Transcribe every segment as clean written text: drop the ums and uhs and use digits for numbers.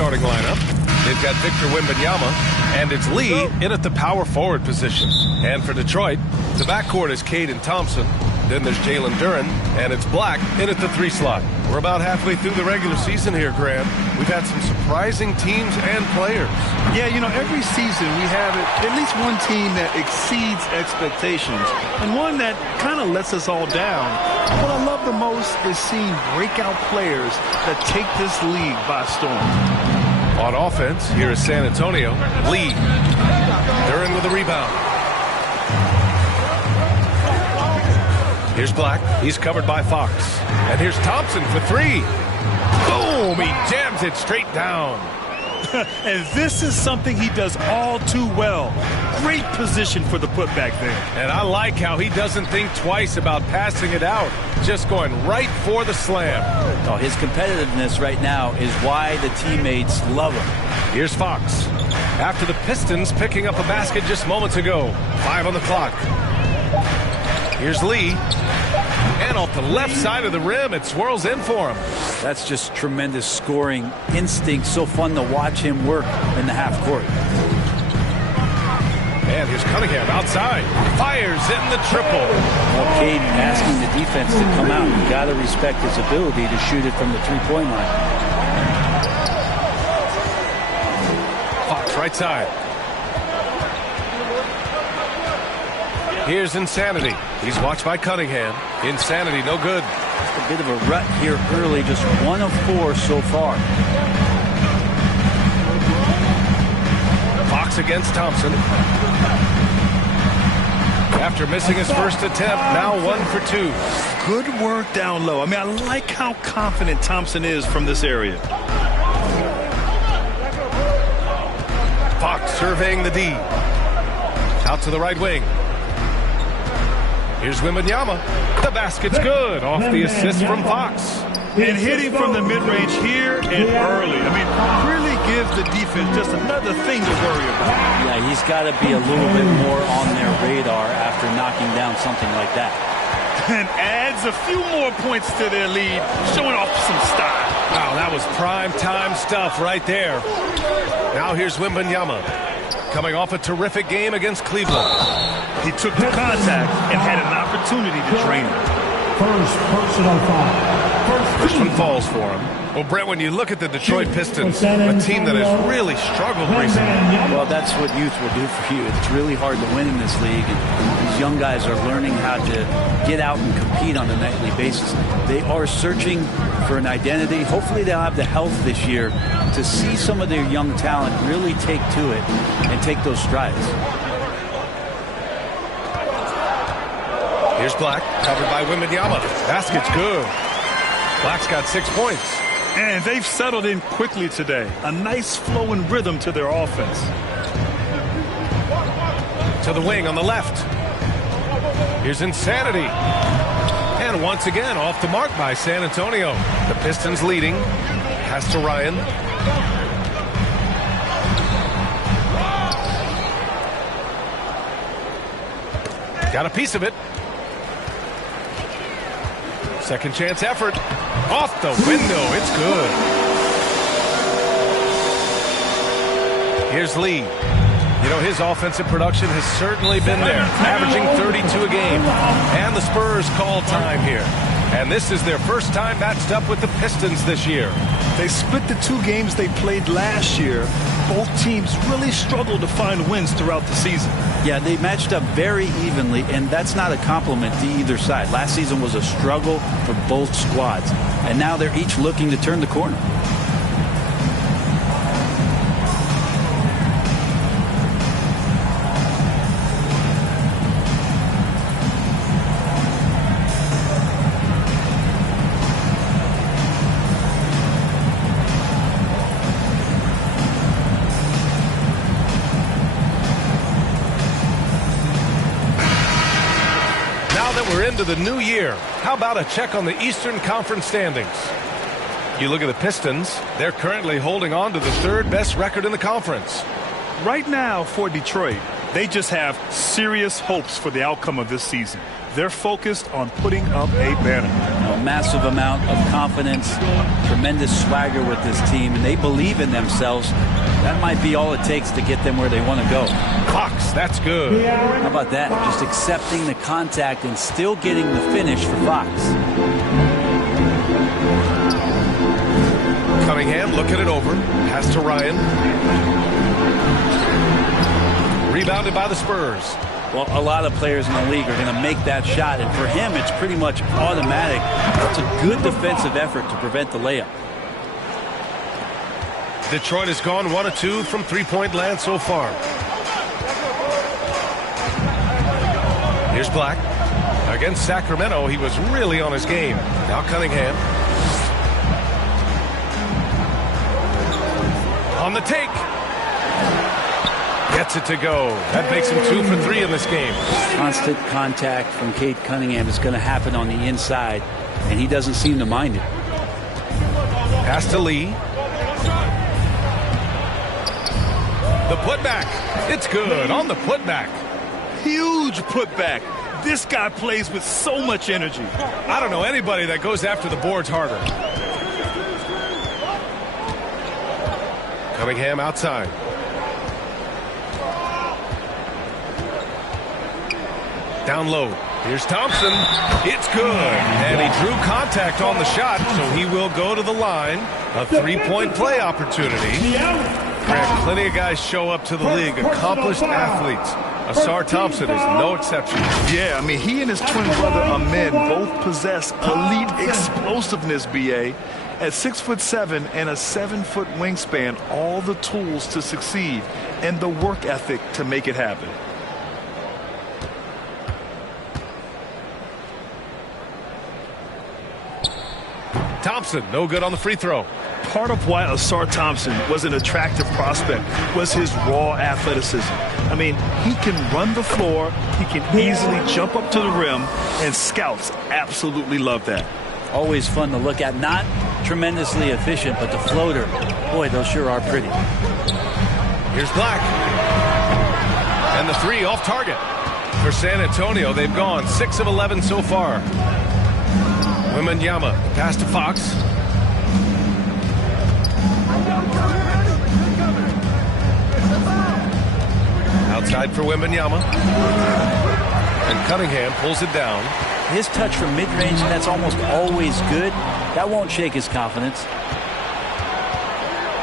starting lineup. They've got Victor Wembanyama, and it's Lee in at the power forward position. And for Detroit, the backcourt is Caden Thompson. Then there's Jalen Duren, and it's Black in at the 3 slot. We're about halfway through the regular season here, Grant. We've had some surprising teams and players. Yeah, you know, every season we have at least one team that exceeds expectations and one that kind of lets us all down. What I love the most is seeing breakout players that take this league by storm. On offense, here is San Antonio. Lee. Duren with a rebound. Here's Black. He's covered by Fox. And here's Thompson for 3. Boom! He jams it straight down. And this is something he does all too well. Great position for the putback there. And I like how he doesn't think twice about passing it out. Just going right for the slam. Oh, his competitiveness right now is why the teammates love him. Here's Fox. After the Pistons picking up a basket just moments ago. 5 on the clock. Here's Lee. And off the left side of the rim, it swirls in for him. That's just tremendous scoring instinct. So fun to watch him work in the half court. And here's Cunningham outside. Fires in the triple. Well, Caden asking the defense to come out. You got to respect his ability to shoot it from the three-point line. Fox right side. Here's Insanity. He's watched by Cunningham. Insanity, no good. Just a bit of a rut here early. Just 1 of 4 so far. Fox against Thompson. After missing his first attempt, now 1 for 2. Good work down low. I mean, I like how confident Thompson is from this area. Fox surveying the D. Out to the right wing. Here's Wembanyama. The basket's good off the assist from Fox. And hitting from the mid-range here and early. I mean, really gives the defense just another thing to worry about. Yeah, he's got to be a little bit more on their radar after knocking down something like that. And adds a few more points to their lead, showing off some style. Wow, that was prime time stuff right there. Now here's Wembanyama. Coming off a terrific game against Cleveland. He took the contact and had an opportunity to drain it. First personal foul. First one falls for him. Well, Brett, when you look at the Detroit Pistons, a team that has really struggled recently. Well, that's what youth will do for you. It's really hard to win in this league, and these young guys are learning how to get out and compete on a nightly basis. They are searching for an identity. Hopefully they'll have the health this year to see some of their young talent really take to it and take those strides. Here's Black, covered by Wembanyama. Basket's good. Black's got 6 points. And they've settled in quickly today. A nice flow and rhythm to their offense. To the wing on the left. Here's Insanity. And once again, off the mark by San Antonio. The Pistons leading. Pass to Ryan. Got a piece of it. Second chance effort. Off the window. It's good. Here's Lee. You know, his offensive production has certainly been there, averaging 32 a game. And the Spurs call time here. And this is their first time matched up with the Pistons this year. They split the 2 games they played last year. Both teams really struggled to find wins throughout the season. Yeah, they matched up very evenly, and that's not a compliment to either side. Last season was a struggle for both squads, and now they're each looking to turn the corner. We're into the new year. How about a check on the Eastern Conference standings? You look at the Pistons, they're currently holding on to the 3rd best record in the conference. Right now for Detroit, they just have serious hopes for the outcome of this season. They're focused on putting up a banner. massive amount of confidence, tremendous swagger with this team, and they believe in themselves. That might be all it takes to get them where they want to go. Fox, that's good. How about that? Just accepting the contact and still getting the finish for Fox. Cunningham looking it over. Pass to Ryan. Rebounded by the Spurs. Well, a lot of players in the league are going to make that shot, and for him, it's pretty much automatic. It's a good defensive effort to prevent the layup. Detroit has gone 1 of 2 from three-point land so far. Here's Black. Against Sacramento, he was really on his game. Now Cunningham. On the take. Gets it to go. That makes him 2 for 3 in this game. Constant contact from Cade Cunningham is going to happen on the inside, and he doesn't seem to mind it. Pass to Lee. The putback. It's good on the putback. Huge putback. This guy plays with so much energy. I don't know anybody that goes after the boards harder. Cunningham outside. Down low. Here's Thompson. It's good. And he drew contact on the shot, so he will go to the line. A three-point play opportunity. Grant, plenty of guys show up to the league, accomplished athletes. Asar Thompson is no exception. Yeah, I mean, he and his twin brother Ahmed both possess elite explosiveness, B.A. At 6'7" and a 7-foot wingspan, all the tools to succeed and the work ethic to make it happen. Thompson, no good on the free throw. Part of why Asar Thompson was an attractive prospect was his raw athleticism. I mean, he can run the floor, he can easily jump up to the rim, and scouts absolutely love that. Always fun to look at. Not tremendously efficient, but the floater, boy, those sure are pretty. Here's Black. And the three off target. For San Antonio, they've gone 6 of 11 so far. Wembanyama, pass to Fox. Outside for Wembanyama. And Cunningham pulls it down. His touch from mid-range, that's almost always good. That won't shake his confidence.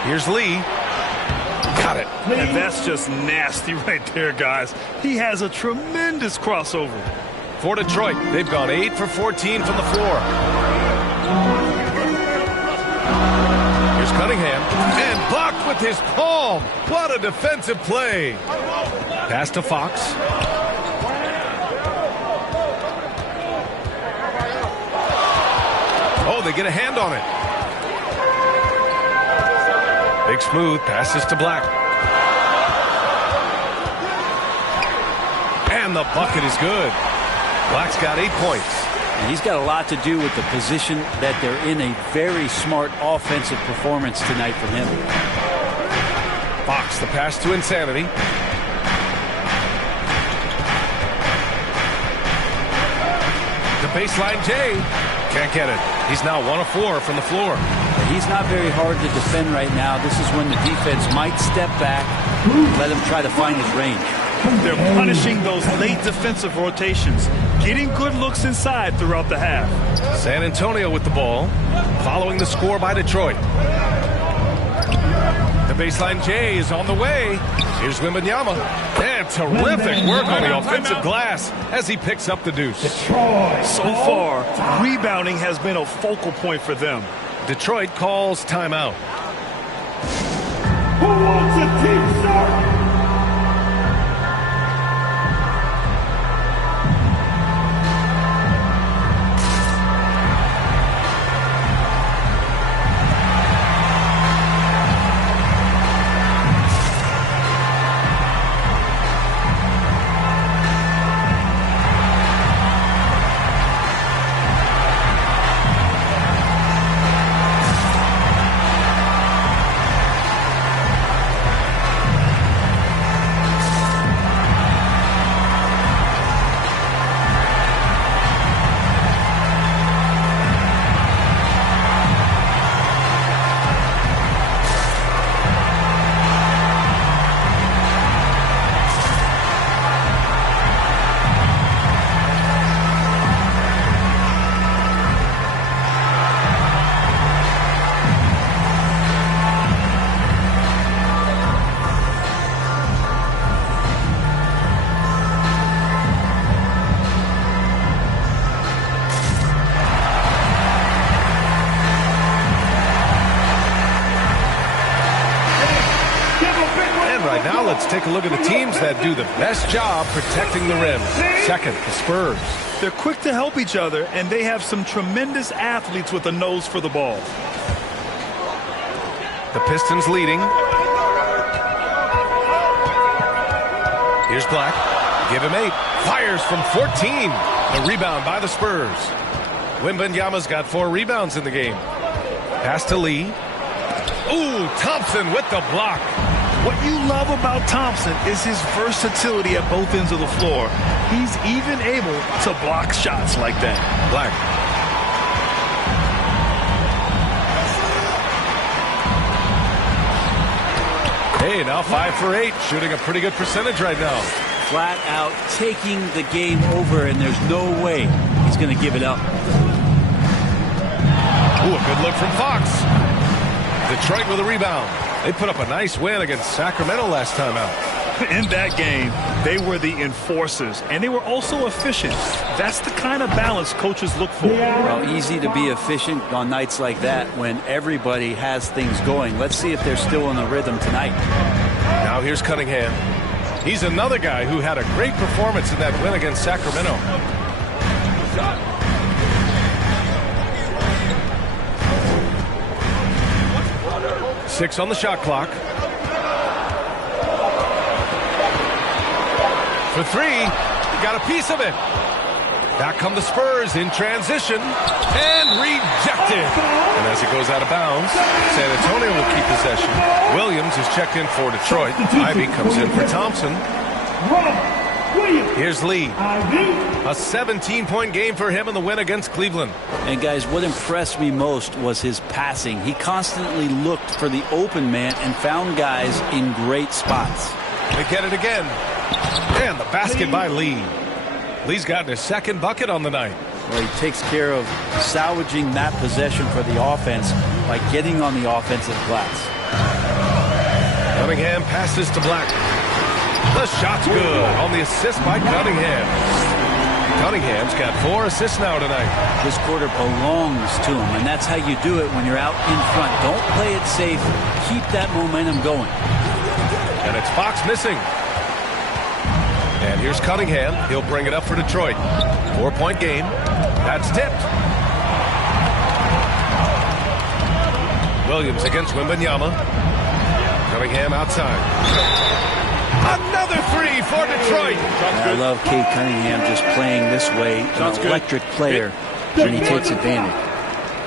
Here's Lee. Got it. And that's just nasty right there, guys. He has a tremendous crossover. For Detroit, they've gone 8 for 14 from the floor. Here's Cunningham. And blocked with his palm. What a defensive play. Pass to Fox. Oh, they get a hand on it. Big Smooth passes to Black. And the bucket is good. Black's got 8 points. And he's got a lot to do with the position that they're in. A very smart offensive performance tonight from him. Fox, the pass to Insanity. The baseline Jay. Can't get it. He's now 1 of 4 from the floor. He's not very hard to defend right now. This is when the defense might step back, let him try to find his range. They're punishing those late defensive rotations, getting good looks inside throughout the half. San Antonio with the ball, following the score by Detroit. The baseline J is on the way. Here's Wembanyama. And terrific work on the offensive glass as he picks up the deuce. So far, rebounding has been a focal point for them. Detroit calls timeout. Who wants a team start? take a look at the teams that do the best job protecting the rim. Second, the Spurs. They're quick to help each other, and they have some tremendous athletes with a nose for the ball. The Pistons leading. Here's Black. Give him 8. Fires from 14. The rebound by the Spurs. Wembanyama's got 4 rebounds in the game. Pass to Lee. Ooh, Thompson with the block. What you love about Thompson is his versatility at both ends of the floor. He's even able to block shots like that. Black. Hey, now 5 for 8, shooting a pretty good percentage right now. Flat out taking the game over, and there's no way he's going to give it up. Ooh, a good look from Fox. Detroit with a rebound. They put up a nice win against Sacramento last time out. In that game, they were the enforcers, and they were also efficient. That's the kind of balance coaches look for. Well, easy to be efficient on nights like that when everybody has things going. Let's see if they're still in the rhythm tonight. Now here's Cunningham. He's another guy who had a great performance in that win against Sacramento. Six on the shot clock. For 3, he got a piece of it. Back come the Spurs in transition and rejected. And as it goes out of bounds, San Antonio will keep possession. Williams is checked in for Detroit. Ivy comes in for Thompson. Here's Lee. A 17-point game for him in the win against Cleveland. And guys, what impressed me most was his passing. He constantly looked for the open man and found guys in great spots. They get it again. And the basket by Lee. Lee's gotten his second bucket on the night. Well, he takes care of salvaging that possession for the offense by getting on the offensive glass. Cunningham passes to Black. The shot's good on the assist by Cunningham. Cunningham's got 4 assists now tonight. This quarter belongs to him, and that's how you do it when you're out in front. Don't play it safe. Keep that momentum going. And it's Fox missing. And here's Cunningham. He'll bring it up for Detroit. 4-point game. That's tipped. Williams against Wembanyama. Cunningham outside. Another 3 for Detroit. I love Cade Cunningham just playing this way. An electric player, and he takes advantage.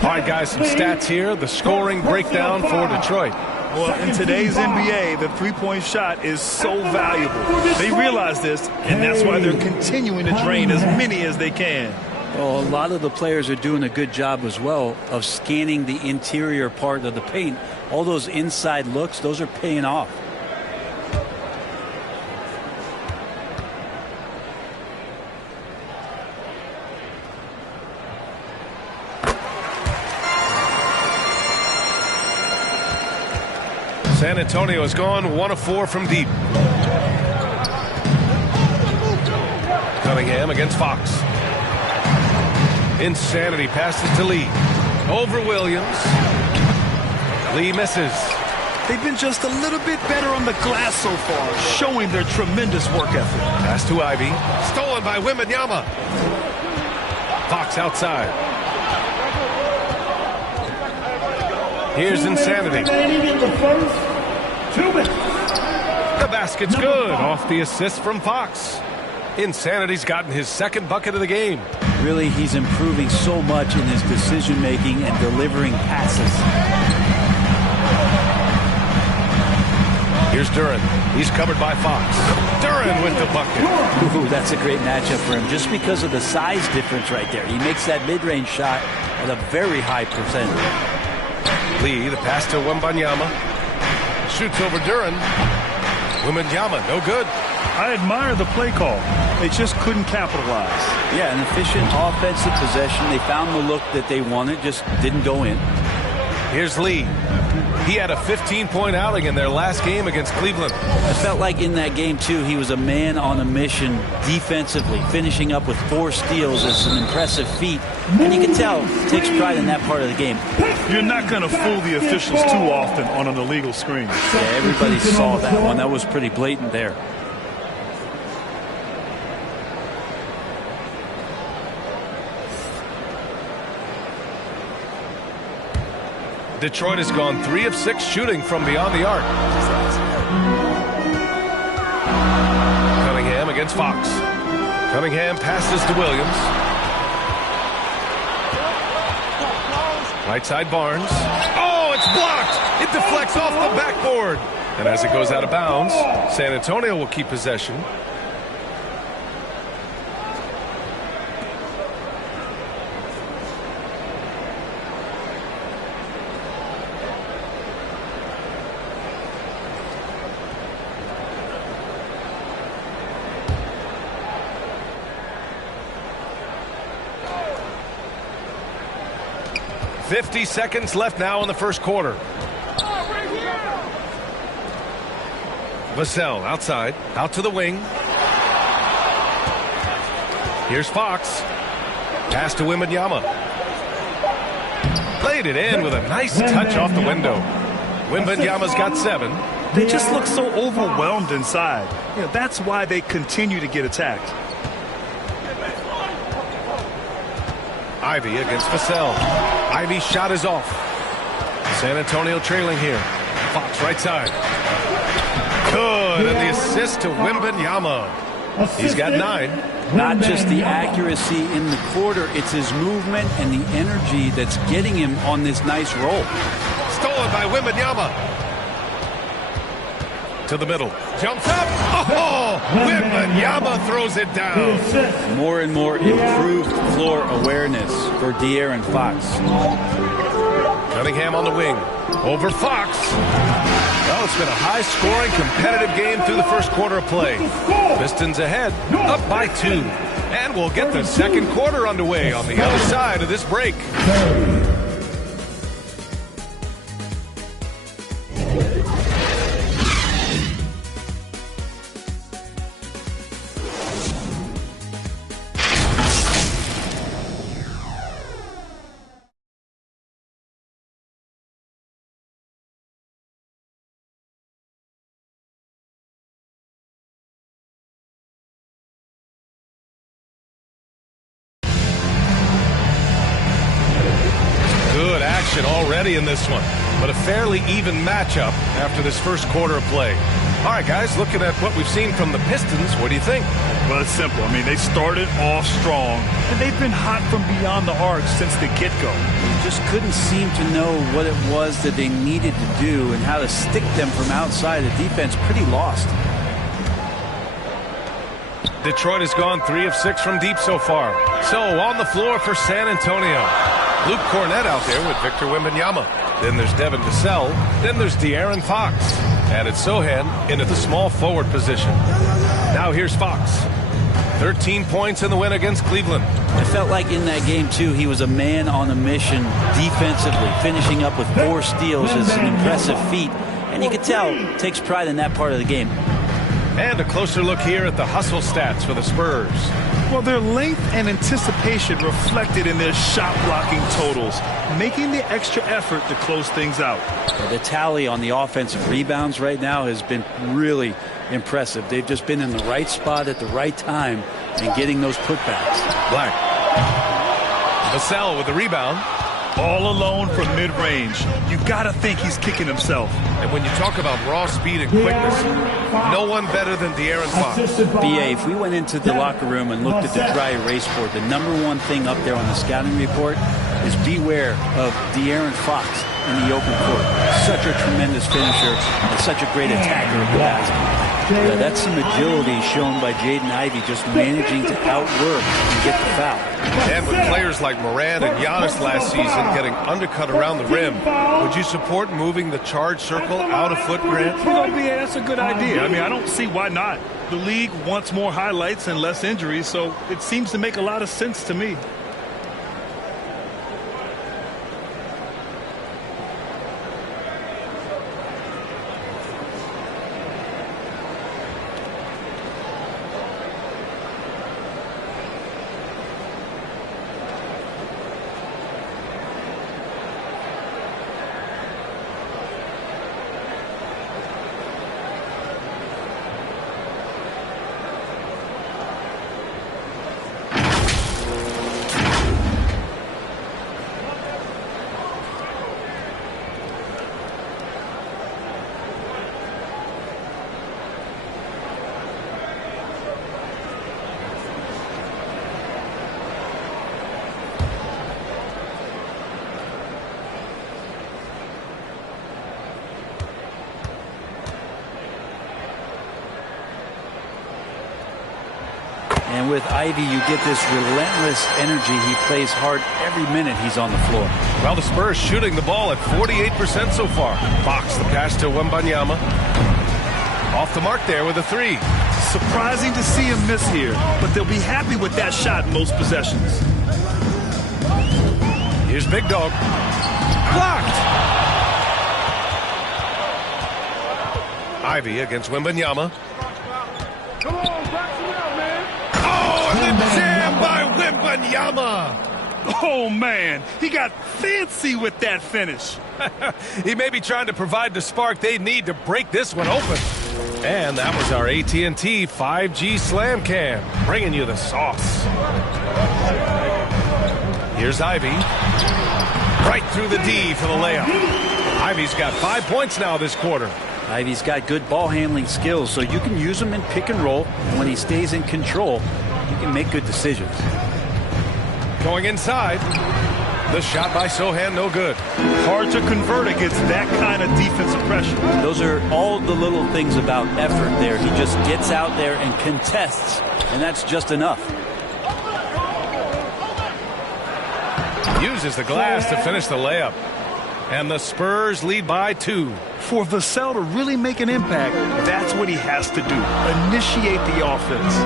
All right, guys, some stats here. The scoring breakdown for Detroit. Well, in today's NBA, the three-point shot is so valuable. They realize this, and that's why they're continuing to drain as many as they can. Well, a lot of the players are doing a good job as well of scanning the interior part of the paint. All those inside looks, those are paying off. San Antonio has gone 1 of 4 from deep. Cunningham against Fox. Insanity passes to Lee. Over Williams. Lee misses. They've been just a little bit better on the glass so far, showing their tremendous work ethic. Pass to Ivy. Stolen by Wembanyama. Fox outside. Here's Insanity. The basket's good off the assist from Fox. Insanity's gotten his second bucket of the game. Really, he's improving so much in his decision-making and delivering passes. Here's Duren. He's covered by Fox. Duren with the bucket. Ooh, that's a great matchup for him just because of the size difference right there. He makes that mid-range shot at a very high percentage. Lee, the pass to Wembanyama. Shoots over Duren. Wembanyama, no good. I admire the play call. They just couldn't capitalize. Yeah, an efficient offensive possession. They found the look that they wanted, just didn't go in. Here's Lee. He had a 15-point outing in their last game against Cleveland. I felt like in that game, too, he was a man on a mission defensively, finishing up with 4 steals. It's an impressive feat. And you can tell, takes pride in that part of the game. You're not going to fool the officials too often on an illegal screen. Yeah, everybody saw that one. That was pretty blatant there. Detroit has gone 3 of 6 shooting from beyond the arc. Cunningham against Fox. Cunningham passes to Williams. Right side Barnes. Oh, it's blocked! It deflects off the backboard. And as it goes out of bounds, San Antonio will keep possession. .50 seconds left now in the first quarter. Vassell outside, out to the wing. Here's Fox. Pass to Wembanyama. Laid it in with a nice touch off the window. Wembanyama's got 7. They just look so overwhelmed inside. You know, that's why they continue to get attacked. Ivy against Vassell. Ivy's shot is off. San Antonio trailing here. Fox right side. Good, and the assist to Wembanyama. He's got 9. Not just the accuracy in the quarter, it's his movement and the energy that's getting him on this nice roll. Stolen by Wembanyama. To the middle. Jumps up. Oh! Wembanyama throws it down. More and more improved floor awareness for De'Aaron Fox. Cunningham on the wing. Over Fox. Well, it's been a high-scoring, competitive game through the first quarter of play. Pistons ahead, up by 2. And we'll get the second quarter underway on the other side of this break. Already in this one, but a fairly even matchup after this first quarter of play. All right, guys, looking at what we've seen from the Pistons, what do you think? Well, it's simple. I mean, they started off strong, and they've been hot from beyond the arc since the get-go. They just couldn't seem to know what it was that they needed to do and how to stick them from outside. The defense pretty lost. Detroit has gone 3 of 6 from deep so far. So on the floor for San Antonio. Luke Cornett out there with Victor Wembanyama. Then there's Devin Vassell. Then there's De'Aaron Fox. And it's Sohan into the small forward position. Now here's Fox. 13 points in the win against Cleveland. I felt like in that game, too, he was a man on a mission defensively, finishing up with 4 steals. Is an impressive feat. And you can tell, takes pride in that part of the game. And a closer look here at the hustle stats for the Spurs. Well, their length and anticipation reflected in their shot blocking totals, making the extra effort to close things out. The tally on the offensive rebounds right now has been really impressive. They've just been in the right spot at the right time and getting those putbacks. Black. Vassell with the rebound. All alone from mid-range. You gotta think he's kicking himself. And when you talk about raw speed and quickness, no one better than De'Aaron Fox. BA, if we went into the locker room and looked at the dry erase board, the #1 thing up there on the scouting report is beware of De'Aaron Fox in the open court. Such a tremendous finisher and such a great attacker of the basket. That's some agility shown by Jaden Ivey, just managing to outwork and get the foul. And with players like Morant and Giannis last season getting undercut around the rim, would you support moving the charge circle out of foot, Grant? Well, yeah, that's a good idea. I mean, I don't see why not. The league wants more highlights and less injuries, so it seems to make a lot of sense to me. And with Ivey, you get this relentless energy. He plays hard every minute he's on the floor. Well, the Spurs shooting the ball at 48% so far. Fox, the pass to Wembanyama. Off the mark there with a three. Surprising to see him miss here, but they'll be happy with that shot in most possessions. Here's Big Dog. Blocked! Ivey against Wembanyama. Come on, box it out, man. Oh, and the jam by Wembanyama! Oh, man, he got fancy with that finish. He may be trying to provide the spark they need to break this one open. And that was our AT&T 5G Slam Cam, bringing you the sauce. Here's Ivey. Right through the D for the layup. Ivey's got 5 points now this quarter. Ivey's got good ball handling skills, so you can use him in pick and roll. When he stays in control, you can make good decisions. Going inside. The shot by Sochan, no good. Hard to convert against that kind of defensive pressure. Those are all the little things about effort there. He just gets out there and contests, and that's just enough. Uses the glass to finish the layup. And the Spurs lead by 2. For Vassell to really make an impact, that's what he has to do. Initiate the offense.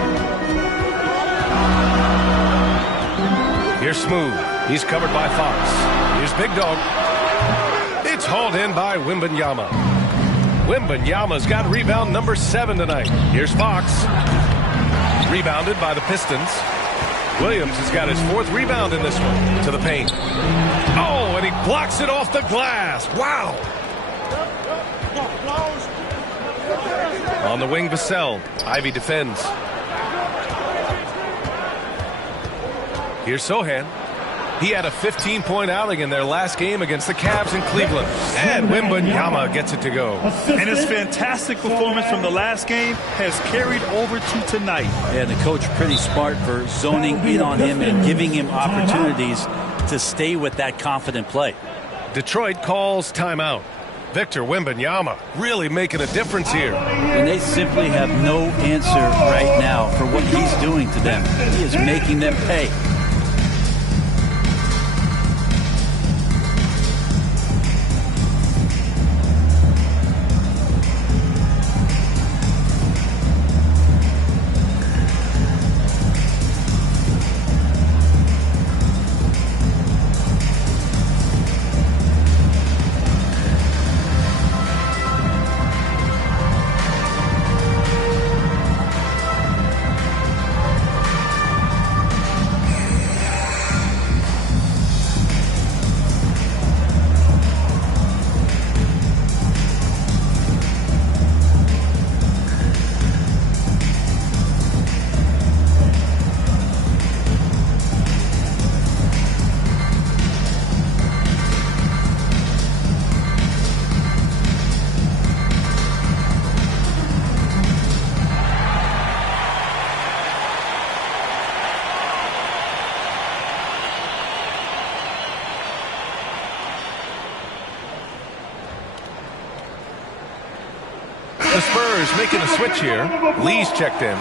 Here's Smooth. He's covered by Fox. Here's Big Dog. It's hauled in by Wembanyama. Wembanyama's got rebound number 7 tonight. Here's Fox. Rebounded by the Pistons. Williams has got his 4th rebound in this one. To the paint. Oh, and he blocks it off the glass. Wow. On the wing, Vassell. Ivey defends. Here's Sochan. He had a 15-point outing in their last game against the Cavs in Cleveland. And Wembanyama gets it to go. And his fantastic performance from the last game has carried over to tonight. Yeah, the coach pretty smart for zoning in on him and giving him opportunities to stay with that confident play. Detroit calls timeout. Victor Wembanyama really making a difference here. And they simply have no answer right now for what he's doing to them. He is making them pay. The Spurs making a switch here. Lee's checked in.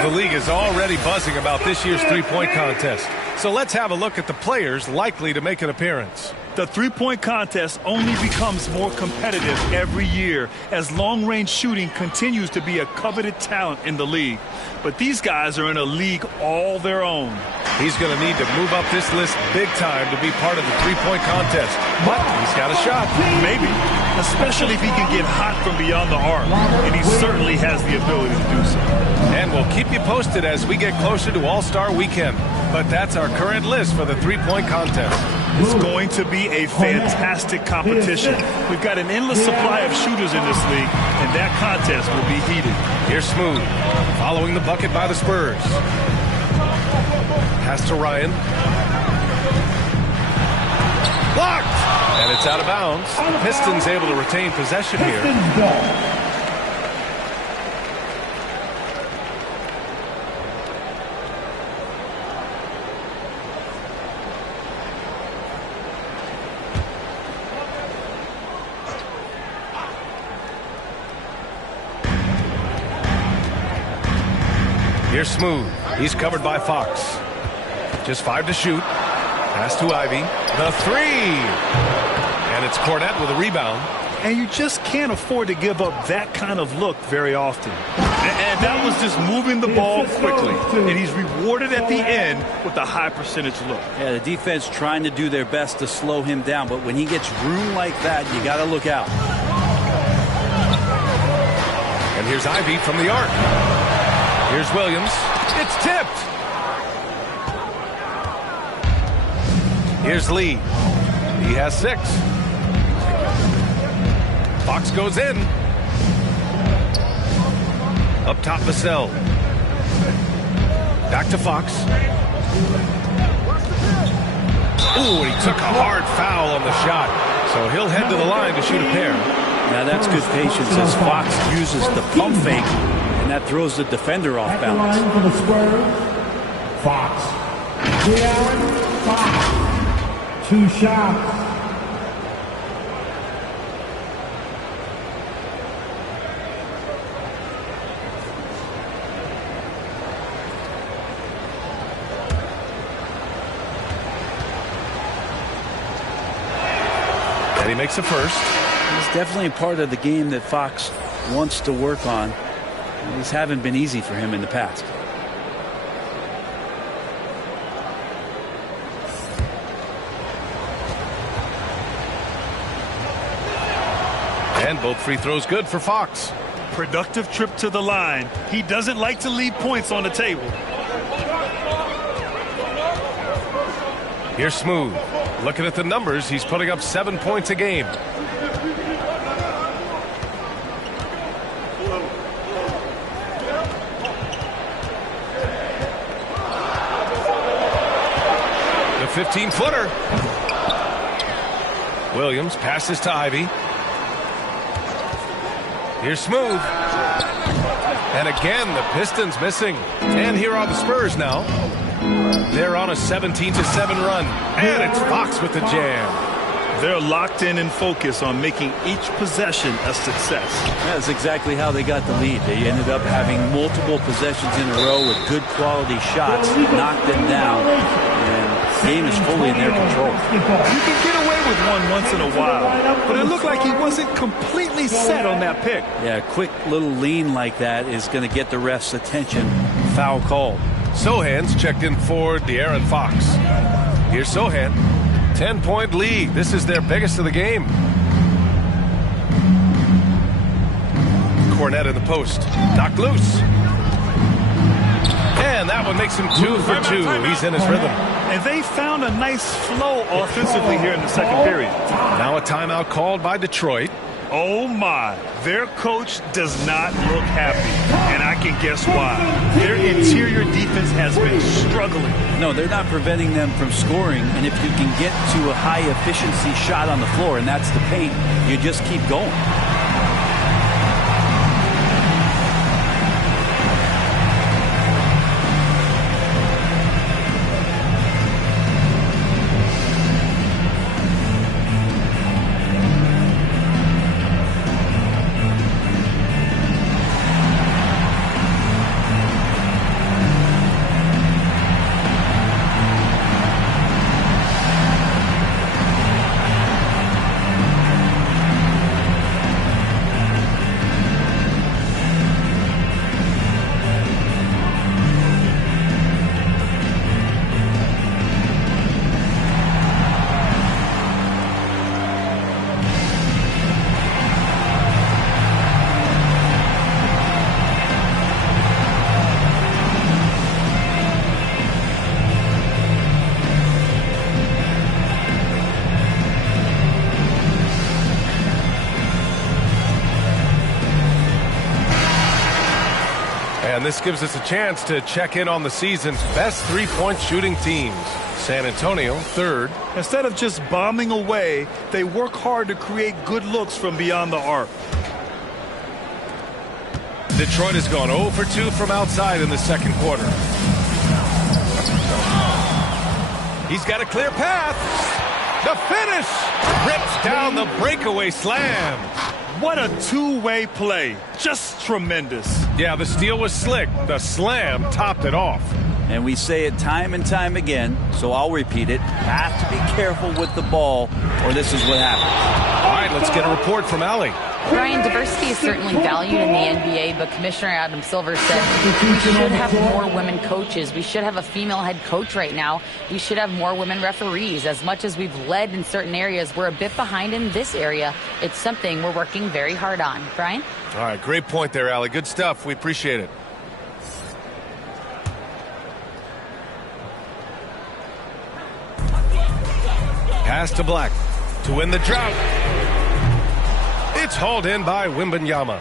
The league is already buzzing about this year's three-point contest. So let's have a look at the players likely to make an appearance. The three-point contest only becomes more competitive every year as long-range shooting continues to be a coveted talent in the league. But these guys are in a league all their own. He's going to need to move up this list big time to be part of the three-point contest. But he's got a shot. Maybe, especially if he can get hot from beyond the arc. And he certainly has the ability to do so. And we'll keep you posted as we get closer to All-Star Weekend. But that's our current list for the three-point contest. It's going to be a fantastic competition. We've got an endless supply of shooters in this league, and that contest will be heated. Here's Smooth, following the bucket by the Spurs. Pass to Ryan. Blocked! And it's out of bounds. Pistons able to retain possession here. Here's Smooth. He's covered by Fox. Just 5 to shoot. Pass to Ivey. The 3. And it's Kornet with a rebound. And you just can't afford to give up that kind of look very often. And that was just moving the ball quickly. And he's rewarded at the end with a high percentage look. Yeah, the defense trying to do their best to slow him down. But when he gets room like that, you got to look out. And here's Ivey from the arc. Here's Williams. It's tipped. Here's Lee. He has 6. Fox goes in. Up top, Vassell. Back to Fox. Ooh, and he took a hard foul on the shot. So he'll head to the line to shoot a pair. Now that's good patience as Fox uses the pump fake, and that throws the defender off balance. For the Spurs, Fox. De'Aaron Fox. 2 shots. And he makes a first. It's definitely a part of the game that Fox wants to work on. These haven't been easy for him in the past. And both free throws good for Fox. Productive trip to the line. He doesn't like to leave points on the table. Here's Smooth. Looking at the numbers, he's putting up 7 points a game. The 15-footer. Williams passes to Ivey. Here's Smooth. And again, the Pistons missing. And here are the Spurs now. They're on a 17-7 run. And it's Fox with the jam. They're locked in and focused on making each possession a success. That's exactly how they got the lead. They ended up having multiple possessions in a row with good quality shots, knocked them down, and the game is fully in their control. You can get away with one once in a while, but it looked like he wasn't completely set on that pick. Yeah, a quick little lean like that is going to get the ref's attention. Foul call. Sohan's checked in for De'Aaron Fox. Here's Sohan. 10-point lead. This is their biggest of the game. Kornet in the post. Knocked loose. And that one makes him 2 for 2. He's in his rhythm. And they found a nice flow offensively here in the second period. Now a timeout called by Detroit. Oh my, their coach does not look happy, and I can guess why. Their interior defense has been struggling. No, they're not preventing them from scoring, and if you can get to a high efficiency shot on the floor, and that's the paint, you just keep going. And this gives us a chance to check in on the season's best three-point shooting teams. San Antonio, third. Instead of just bombing away, they work hard to create good looks from beyond the arc. Detroit has gone 0 for 2 from outside in the second quarter. He's got a clear path. The finish. Rips down the breakaway slam. What a two-way play. Just tremendous. Yeah, the steal was slick. The slam topped it off. And we say it time and time again, so I'll repeat it. Have to be careful with the ball, or this is what happens. All right, let's get a report from Allie. Brian, diversity is certainly valued in the NBA, but Commissioner Adam Silver said we should have more women coaches. We should have a female head coach right now. We should have more women referees. As much as we've led in certain areas, we're a bit behind in this area. It's something we're working very hard on. Brian? All right, great point there, Allie. Good stuff. We appreciate it. Pass to Black to win the drought. It's hauled in by Wembanyama.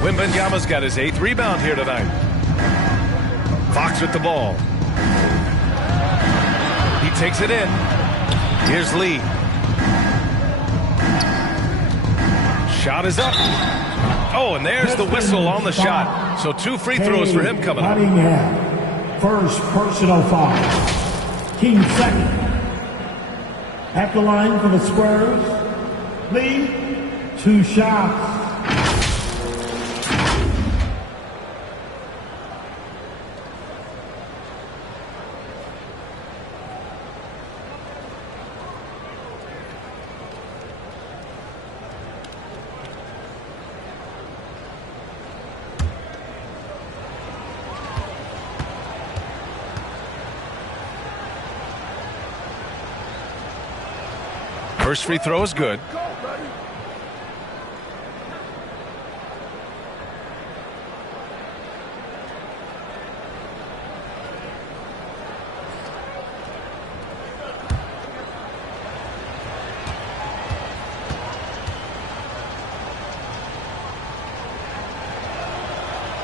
Wembanyama's got his 8th rebound here tonight. Fox with the ball. He takes it in. Here's Lee. Shot is up. Oh, and there's the whistle on the shot. So 2 free throws for him coming up. First personal foul. King second. At the line for the Spurs, Lee, 2 shots. First free throw is good.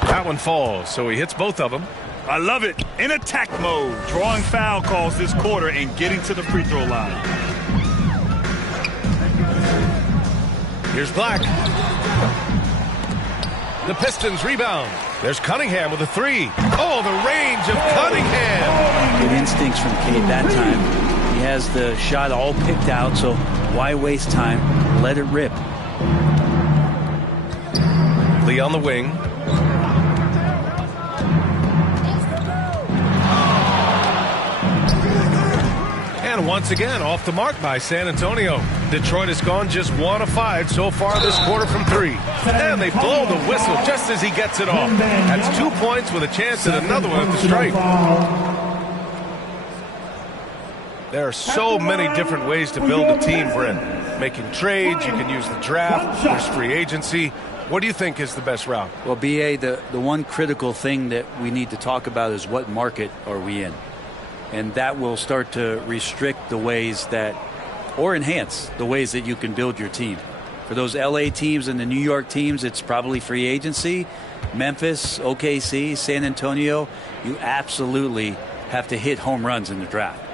That one falls, so he hits both of them. I love it. In attack mode, drawing foul calls this quarter and getting to the free throw line. Here's Black. The Pistons rebound. There's Cunningham with a 3. Oh, the range of Cunningham. Good instincts from Cade that time. He has the shot all picked out, so why waste time? Let it rip. Lee on the wing. And once again, off the mark by San Antonio. Detroit has gone just 1 of 5 so far this quarter from 3. And they blow the whistle just as he gets it off. That's 2 points with a chance at another one at the stripe. There are so many different ways to build a team, Brent. Making trades, you can use the draft, there's free agency. What do you think is the best route? Well, B.A., the one critical thing that we need to talk about is what market are we in? And that will start to restrict the ways that, or enhance the ways that you can build your team. For those LA teams and the New York teams, it's probably free agency. Memphis, OKC, San Antonio, you absolutely have to hit home runs in the draft.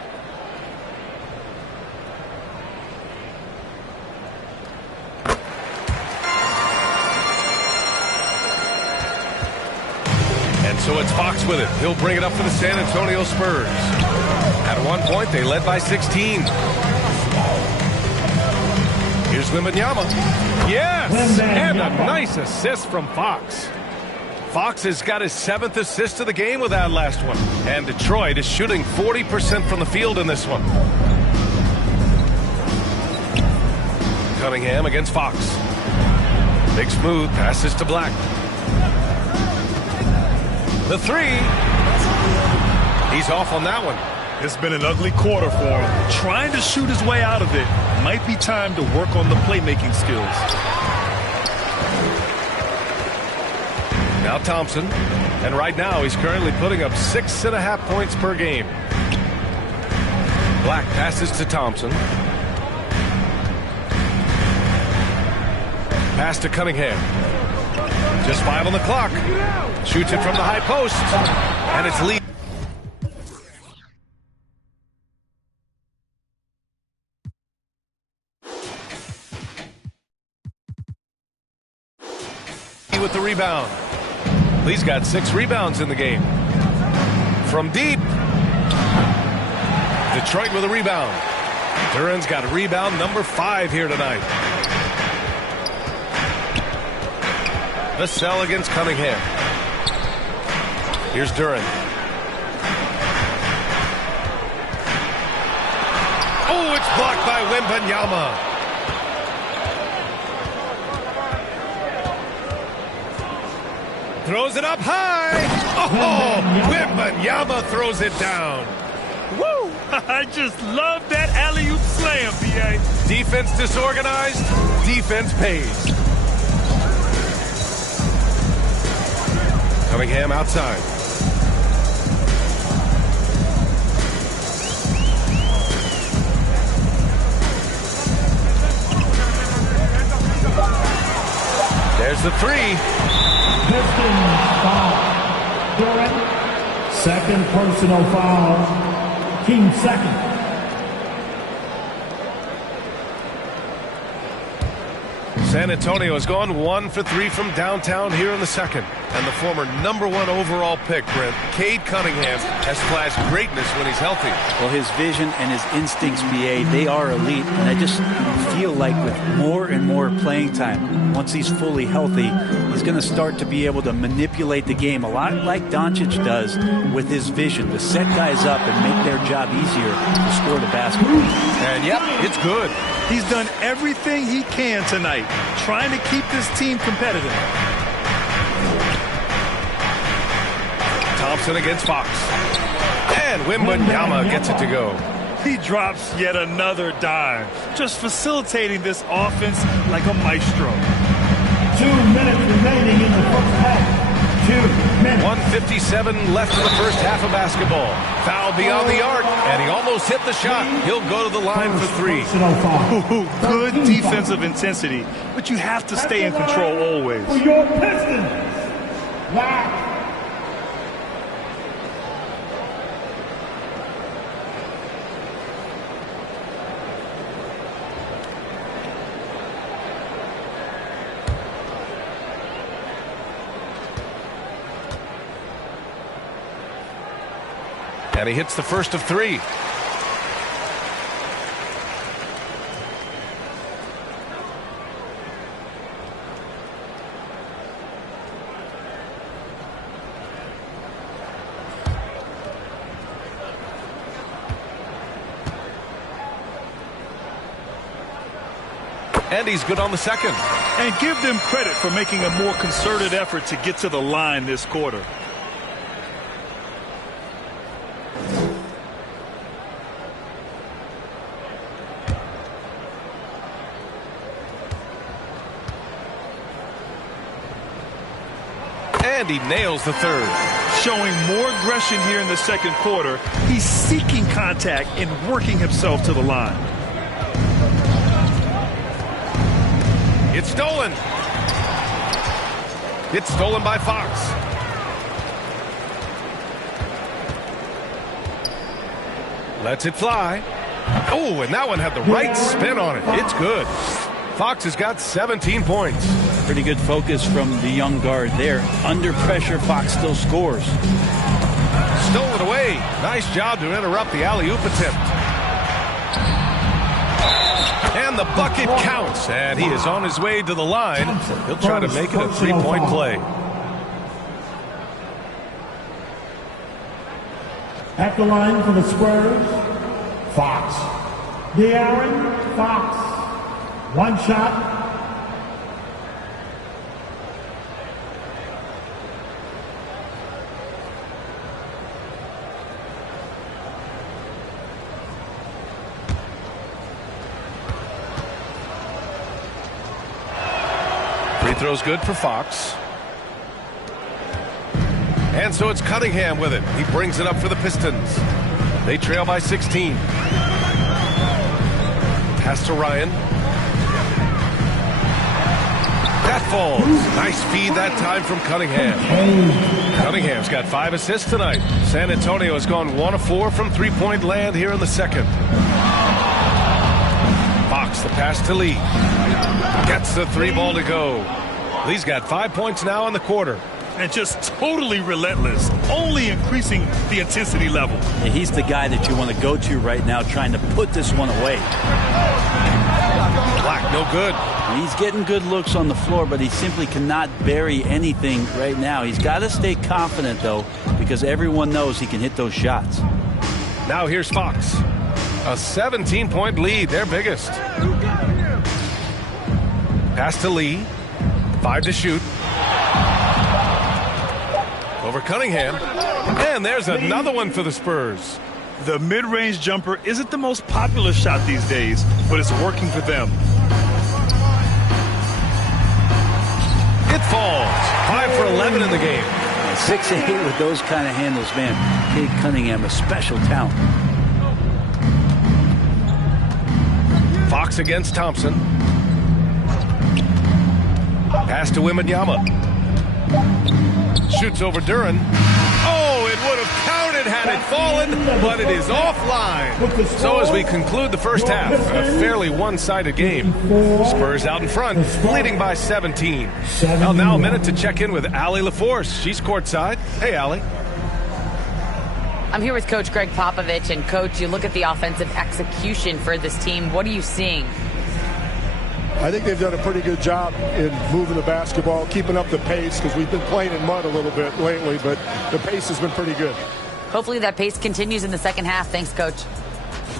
And so it's Fox with it. He'll bring it up for the San Antonio Spurs. At one point, they led by 16. Here's Wembanyama. Yes! And a nice assist from Fox. Fox has got his 7th assist of the game with that last one. And Detroit is shooting 40% from the field in this one. Cunningham against Fox. Big smooth, passes to Black. The 3. He's off on that one. It's been an ugly quarter for him. Trying to shoot his way out of it. Might be time to work on the playmaking skills. Now Thompson. And right now he's currently putting up 6.5 points per game. Black passes to Thompson. Pass to Cunningham. Just 5 on the clock. Shoots it from the high post. And it's Lee. With the rebound. Lee's got 6 rebounds in the game. From deep. Detroit with a rebound. Duran's got rebound number 5 here tonight. Vassell against Cunningham. Here's Duren. Oh, it's blocked by Wembanyama. Throws it up high. Oh, Wembanyama throws it down. Woo! I just love that alley-oop slam, B.A. Defense disorganized, defense pays. Cunningham outside. There's the three. Pistons foul. Duren. Second personal foul. Team second. San Antonio has gone 1 for 3 from downtown here in the second. And the former #1 overall pick, Brent, Cade Cunningham, has flashed greatness when he's healthy. Well, his vision and his instincts, B.A., they are elite. And I just feel like with more and more playing time, once he's fully healthy, he's going to start to be able to manipulate the game a lot like Doncic does with his vision, to set guys up and make their job easier to score the basketball. And, yep, it's good. He's done everything he can tonight, trying to keep this team competitive. Thompson against Fox. And Wembanyama gets it to go. He drops yet another dime, just facilitating this offense like a maestro. 2 minutes remaining in the first half. 2 minutes. 1:57 left in the first half of basketball. Foul beyond the arc, and he almost hit the shot. He'll go to the line for 3. Ooh, good defensive intensity, but you have to stay in control always. For your Pistons. Wow. And he hits the first of 3. And he's good on the second. And give them credit for making a more concerted effort to get to the line this quarter. And he nails the third. Showing more aggression here in the second quarter. He's seeking contact and working himself to the line. It's stolen. It's stolen by Fox. Lets it fly. Oh, and that one had the right spin on it. It's good. Fox has got 17 points. Pretty good focus from the young guard there. Under pressure, Fox still scores. Stole it away. Nice job to interrupt the alley-oop attempt. And the bucket counts. And he is on his way to the line. He'll try to make it a 3-point play. At the line for the Spurs, Fox. De'Aaron Fox. One shot. Free throw's good for Fox. And so it's Cunningham with it. He brings it up for the Pistons. They trail by 16. Pass to Ryan. That falls. Nice feed that time from Cunningham. Cunningham's got 5 assists tonight. San Antonio has gone 1 of 4 from three-point land here in the second. Fox, the pass to Lee. Gets the 3 ball to go. Lee's got 5 points now in the quarter. And just totally relentless, only increasing the intensity level. Yeah, he's the guy that you want to go to right now, trying to put this one away. Black, no good. He's getting good looks on the floor, but he simply cannot bury anything right now. He's got to stay confident, though, because everyone knows he can hit those shots. Now here's Fox. A 17-point lead, their biggest. Pass to Lee. 5 to shoot. Over Cunningham. And there's another one for the Spurs. The mid-range jumper isn't the most popular shot these days, but it's working for them. It falls. 5 for 11 in the game. 6-8 with those kind of handles, man. Cade Cunningham, a special talent. Fox against Thompson. Pass to Wembanyama. Shoots over Duren. Oh, it would have counted had it fallen, but it is offline. So as we conclude the first half, a fairly one-sided game. Spurs out in front, leading by 17. Well, now a minute to check in with Allie LaForce. She's courtside. Hey, Allie. I'm here with Coach Greg Popovich. And, Coach, you look at the offensive execution for this team. What are you seeing? I think they've done a pretty good job in moving the basketball, keeping up the pace, because we've been playing in mud a little bit lately, but the pace has been pretty good. Hopefully that pace continues in the second half. Thanks, Coach.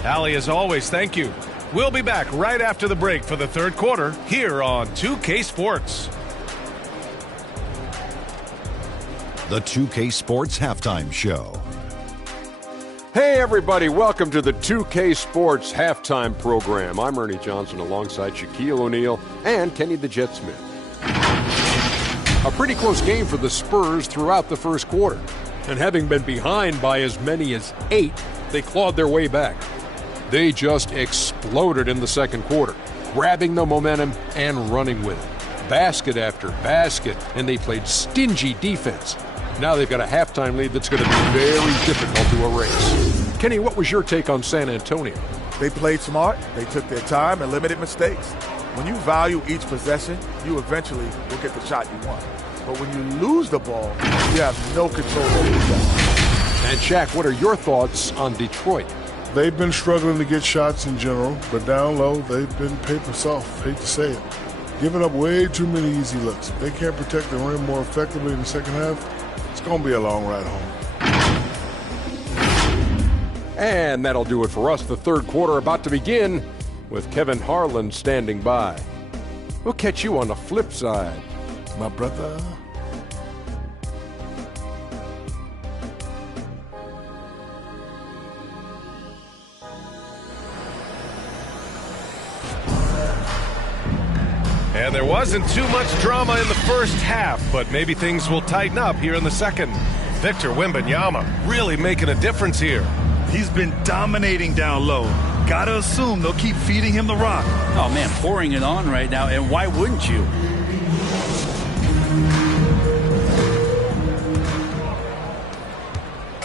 Allie, as always, thank you. We'll be back right after the break for the third quarter here on 2K Sports. The 2K Sports Halftime Show. Hey everybody, welcome to the 2K Sports Halftime Program. I'm Ernie Johnson alongside Shaquille O'Neal and Kenny the Jet Smith. A pretty close game for the Spurs throughout the first quarter. And having been behind by as many as 8, they clawed their way back. They just exploded in the second quarter, grabbing the momentum and running with it. Basket after basket, and they played stingy defense. Now they've got a halftime lead that's going to be very difficult to erase. Kenny, what was your take on San Antonio? They played smart, they took their time and limited mistakes. When you value each possession, you eventually will get the shot you want. But when you lose the ball, you have no control over the shot. And Shaq, what are your thoughts on Detroit? They've been struggling to get shots in general, but down low, they've been paper soft, hate to say it. Giving up way too many easy looks. If they can't protect the rim more effectively in the second half, it's going to be a long ride home. And that'll do it for us. The third quarter about to begin with Kevin Harlan standing by. We'll catch you on the flip side, my brother. And there wasn't too much drama in the first half, but maybe things will tighten up here in the second. Victor Wembanyama really making a difference here. He's been dominating down low. Gotta assume they'll keep feeding him the rock. Oh, man, pouring it on right now, and why wouldn't you?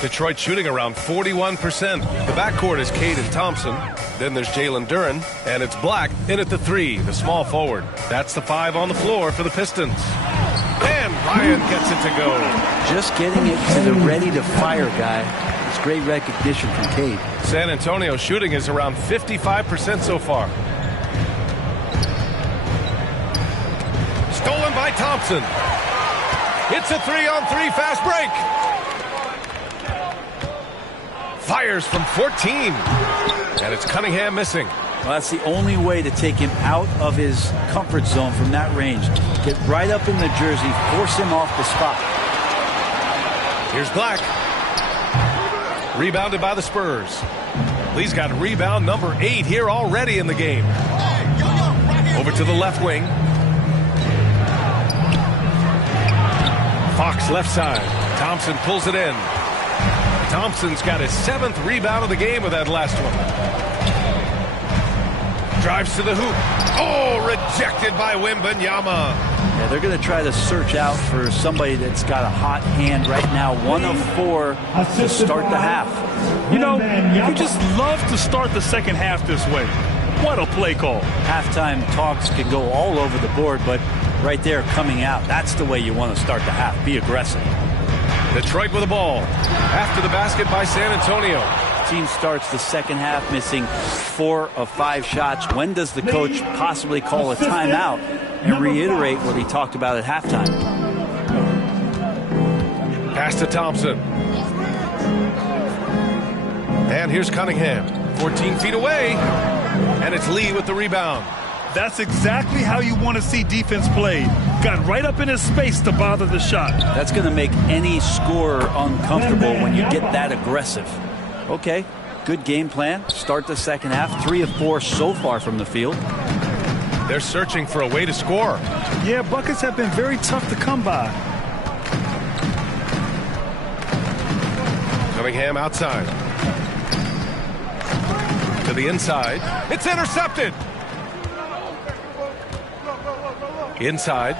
Detroit shooting around 41%. The backcourt is Cade and Thompson. Then there's Jalen Duren, and it's Black in at the 3, the small forward. That's the 5 on the floor for the Pistons. And Bryant gets it to go. Just getting it to the ready-to-fire guy. It's great recognition from Cade. San Antonio shooting is around 55% so far. Stolen by Thompson. It's a 3-on-3 fast break. Fires from 14. And it's Cunningham missing. Well, that's the only way to take him out of his comfort zone from that range. Get right up in the jersey, force him off the spot. Here's Black. Rebounded by the Spurs. Lee's got rebound number 8 here already in the game. Over to the left wing. Fox left side. Thompson pulls it in. Thompson's got his 7th rebound of the game with that last one. Drives to the hoop. Oh, rejected by Wembanyama. Yeah, they're going to try to search out for somebody that's got a hot hand right now. 1 of 4 to start the half. You know, you just love to start the second half this way. What a play call. Halftime talks can go all over the board, but right there coming out, that's the way you want to start the half. Be aggressive. Detroit with the ball. After the basket by San Antonio. team starts the second half missing 4 of 5 shots, when does the coach possibly call a timeout and reiterate what he talked about at halftime? Pass to Thompson. And here's Cunningham. 14 feet away. And it's Lee with the rebound. That's exactly how you want to see defense played. Got right up in his space to bother the shot. That's going to make any scorer uncomfortable when you get that aggressive. Okay, good game plan. Start the second half. 3 of 4 so far from the field. They're searching for a way to score. Yeah, buckets have been very tough to come by. Cunningham outside. To the inside. It's intercepted. Inside.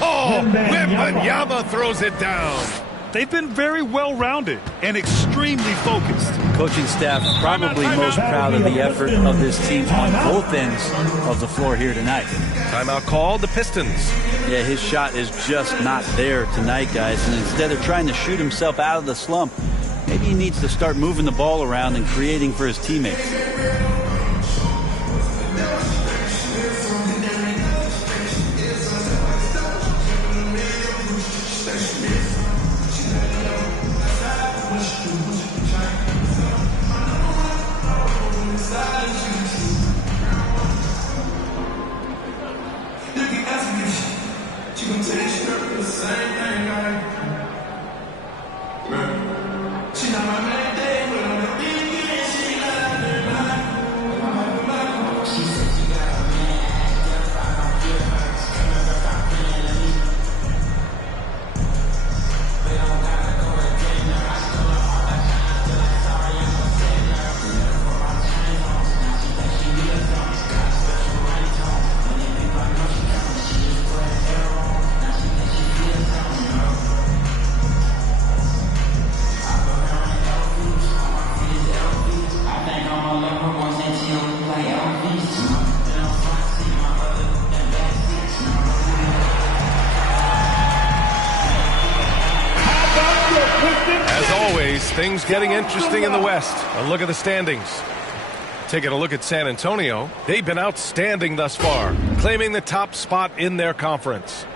Oh! Wembanyama throws it down. They've been very well-rounded and extremely focused. Coaching staff probably most proud of the effort of this team on both ends of the floor here tonight. Timeout called, the Pistons. Yeah, his shot is just not there tonight, guys. And instead of trying to shoot himself out of the slump, maybe he needs to start moving the ball around and creating for his teammates. Things getting interesting in the West. A look at the standings. Taking a look at San Antonio. They've been outstanding thus far, claiming the top spot in their conference.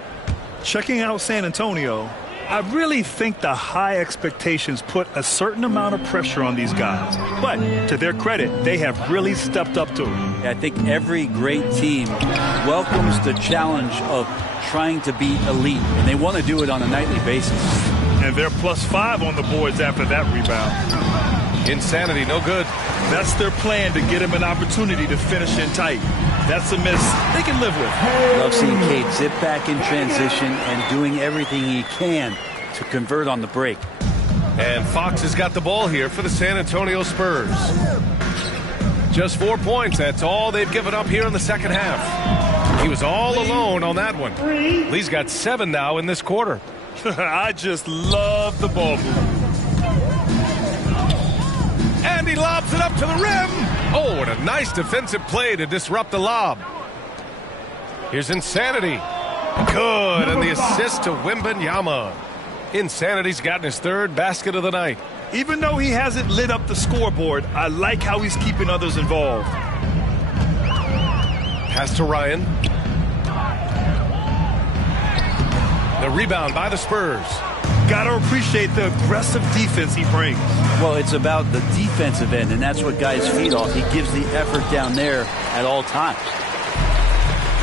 Checking out San Antonio, I really think the high expectations put a certain amount of pressure on these guys. But to their credit, they have really stepped up to it. I think every great team welcomes the challenge of trying to be elite, and they want to do it on a nightly basis. And they're +5 on the boards after that rebound. Insanity, no good. That's their plan, to get him an opportunity to finish in tight. That's a miss they can live with. Love seeing Cade zip back in transition and doing everything he can to convert on the break. And Fox has got the ball here for the San Antonio Spurs. Just 4 points. That's all they've given up here in the second half. He was all alone on that one. Lee's got 7 now in this quarter. I just love the ball movement. And he lobs it up to the rim. Oh, what a nice defensive play to disrupt the lob. Here's Insanity. Good, and the assist to Wembanyama. Insanity's gotten his 3rd basket of the night. Even though he hasn't lit up the scoreboard, I like how he's keeping others involved. Pass to Ryan. The rebound by the Spurs. Got to appreciate the aggressive defense he brings. Well, it's about the defensive end, and that's what guys feed off. He gives the effort down there at all times.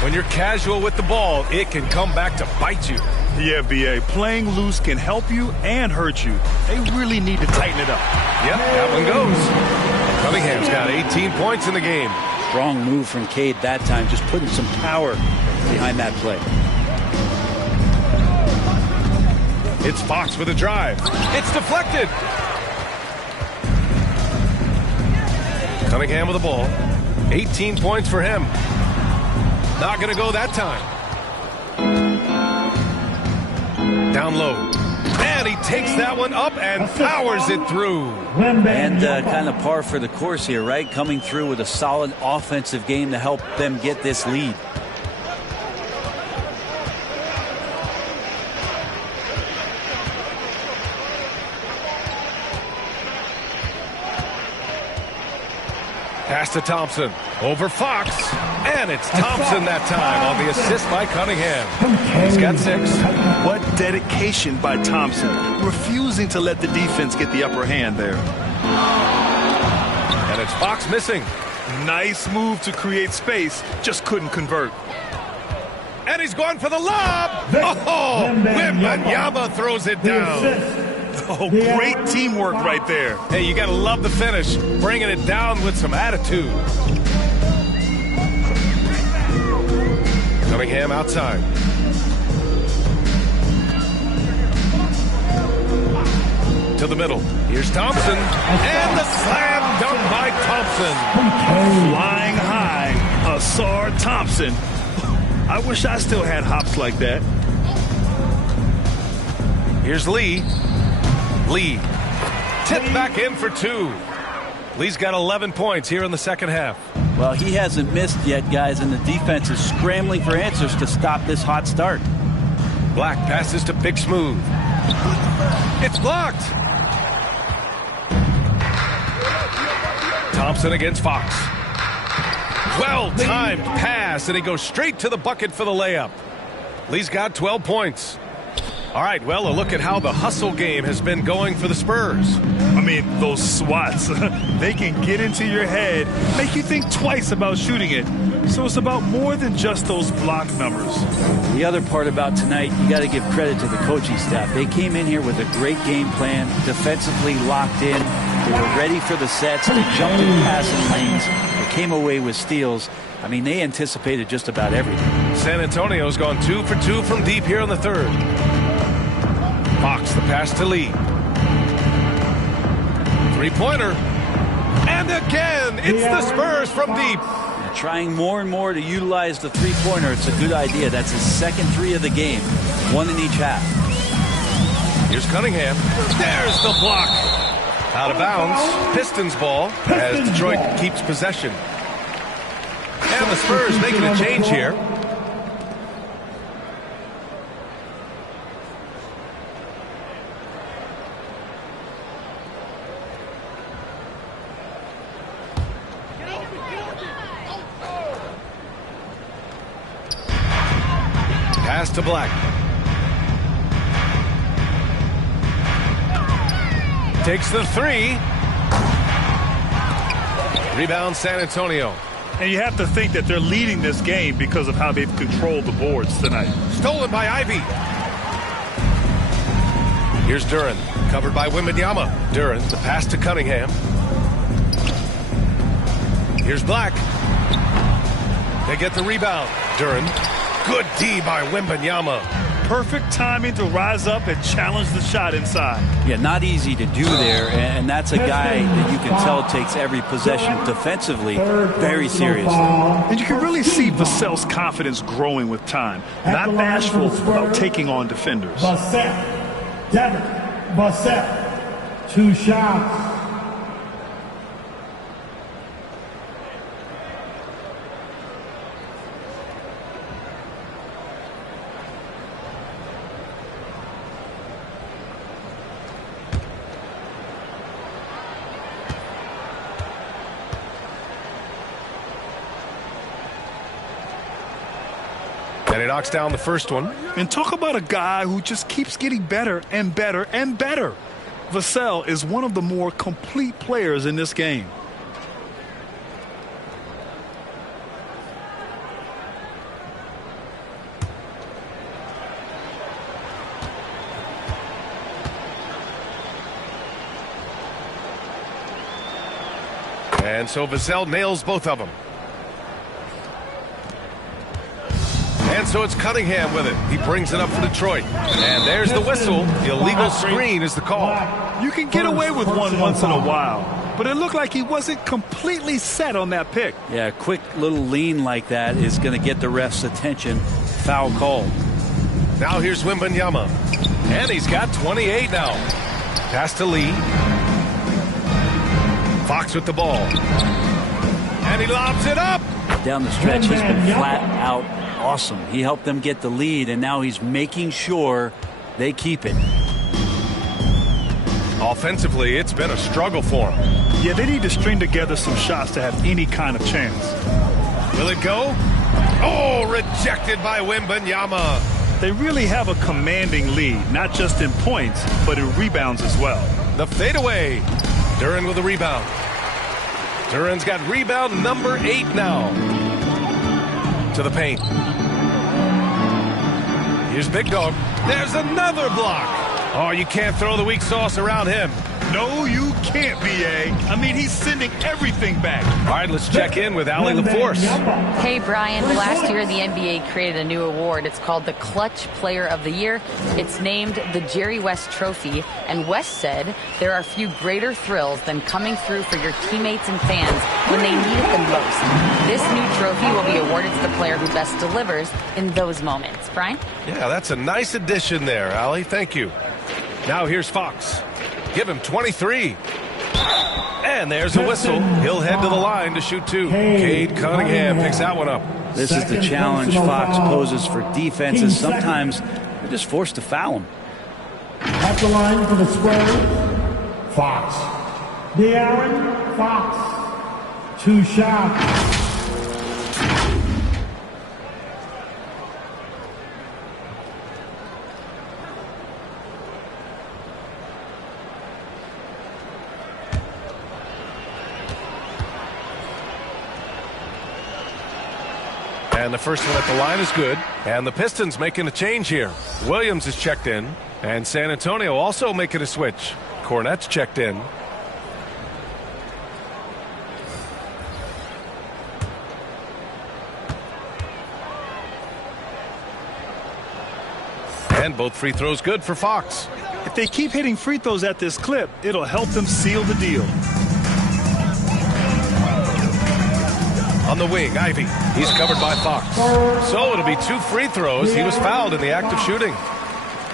When you're casual with the ball, it can come back to bite you. Yeah, B.A., playing loose can help you and hurt you. They really need to tighten it up. Yep, that one goes. Cunningham's got 18 points in the game. Strong move from Cade that time, just putting some power behind that play. It's Fox with a drive. It's deflected. Cunningham with the ball. 18 points for him. Not going to go that time. Down low. And he takes that one up and powers it through. And kind of par for the course here, right? Coming through with a solid offensive game to help them get this lead. Pass to Thompson. Over Fox. And it's Thompson that time on the assist by Cunningham. He's got 6. What dedication by Thompson. Refusing to let the defense get the upper hand there. And it's Fox missing. Nice move to create space. Just couldn't convert. And he's going for the lob. Oh, Wembanyama throws it down. Oh, great teamwork right there. Hey, you got to love the finish. Bringing it down with some attitude. Cunningham outside. To the middle. Here's Thompson. And the slam dunk by Thompson. Flying high, Ausar Thompson. I wish I still had hops like that. Here's Lee. Lee tipped back in for 2. Lee's got 11 points here in the second half. Well, he hasn't missed yet, guys, and the defense is scrambling for answers to stop this hot start. Black passes to Big Smooth. It's blocked. Thompson against Fox. Well-timed pass, and he goes straight to the bucket for the layup. Lee's got 12 points. All right, well, a look at how the hustle game has been going for the Spurs. I mean, those swats, they can get into your head, make you think twice about shooting it. So it's about more than just those block numbers. The other part about tonight, you got to give credit to the coaching staff. They came in here with a great game plan, defensively locked in. They were ready for the sets. They jumped in the passing lanes. They came away with steals. I mean, they anticipated just about everything. San Antonio's gone 2 for 2 from deep here in the third. Fox, the pass to Lee. Three-pointer. And again, it's the Spurs from deep. Trying more and more to utilize the three-pointer. It's a good idea. That's his second 3 of the game. 1 in each half. Here's Cunningham. There's the block. Out of bounds. Pistons ball as Detroit keeps possession. And the Spurs making a change here. Pass to Black. Takes the 3. Rebound San Antonio. And you have to think that they're leading this game because of how they've controlled the boards tonight. Stolen by Ivy. Here's Duren. Covered by Wembanyama. Duren, the pass to Cunningham. Here's Black. They get the rebound. Duren. Good D by Wembanyama. Perfect timing to rise up and challenge the shot inside. Yeah, not easy to do there, and that's a guy that you can tell takes every possession defensively very seriously. And you can really see Vassell's confidence growing with time. Not bashful about taking on defenders. Vassell. Devin Vassell. 2 shots. And he knocks down the first one. And talk about a guy who just keeps getting better and better and better. Vassell is one of the more complete players in this game. And so Vassell nails both of them. And so it's Cunningham with it. He brings it up for Detroit. And there's the whistle. The illegal screen is the call. You can get away with one once in a while, but it looked like he wasn't completely set on that pick. Yeah, a quick little lean like that is going to get the ref's attention. Foul call. Now here's Wembanyama. And he's got 28 now. Pass to Lee. Fox with the ball. And he lobs it up. Down the stretch, he's been flat out awesome. He helped them get the lead, and now he's making sure they keep it. Offensively, it's been a struggle for them. Yeah, they need to string together some shots to have any kind of chance. Will it go? Oh, rejected by Wembanyama. They really have a commanding lead, not just in points, but in rebounds as well. The fadeaway. Duren with a rebound. Duren's got rebound number 8 now. To the paint. Here's Big Dog. There's another block. Oh, you can't throw the weak sauce around him. No, you can't, B.A. I mean, he's sending everything back. All right, let's check in with Allie LaForce. Hey, Brian. Last year, the NBA created a new award. It's called the Clutch Player of the Year. It's named the Jerry West Trophy. And West said there are few greater thrills than coming through for your teammates and fans when they need it the most. This new trophy will be awarded to the player who best delivers in those moments. Brian? Yeah, that's a nice addition there, Allie. Thank you. Now here's Fox. Give him 23. And there's a whistle. He'll head to the line to shoot 2. Cade Cunningham picks that one up. This is the challenge Fox poses for defenses. Sometimes they're just forced to foul him. At the line for the Spurs, Fox. De'Aaron Fox. 2 shots. And the first one at the line is good. And the Pistons making a change here. Williams is checked in. And San Antonio also making a switch. Cornette's checked in. And both free throws good for Fox. If they keep hitting free throws at this clip, it'll help them seal the deal. On the wing, Ivy. He's covered by Fox. So it'll be 2 free throws. He was fouled in the act of shooting.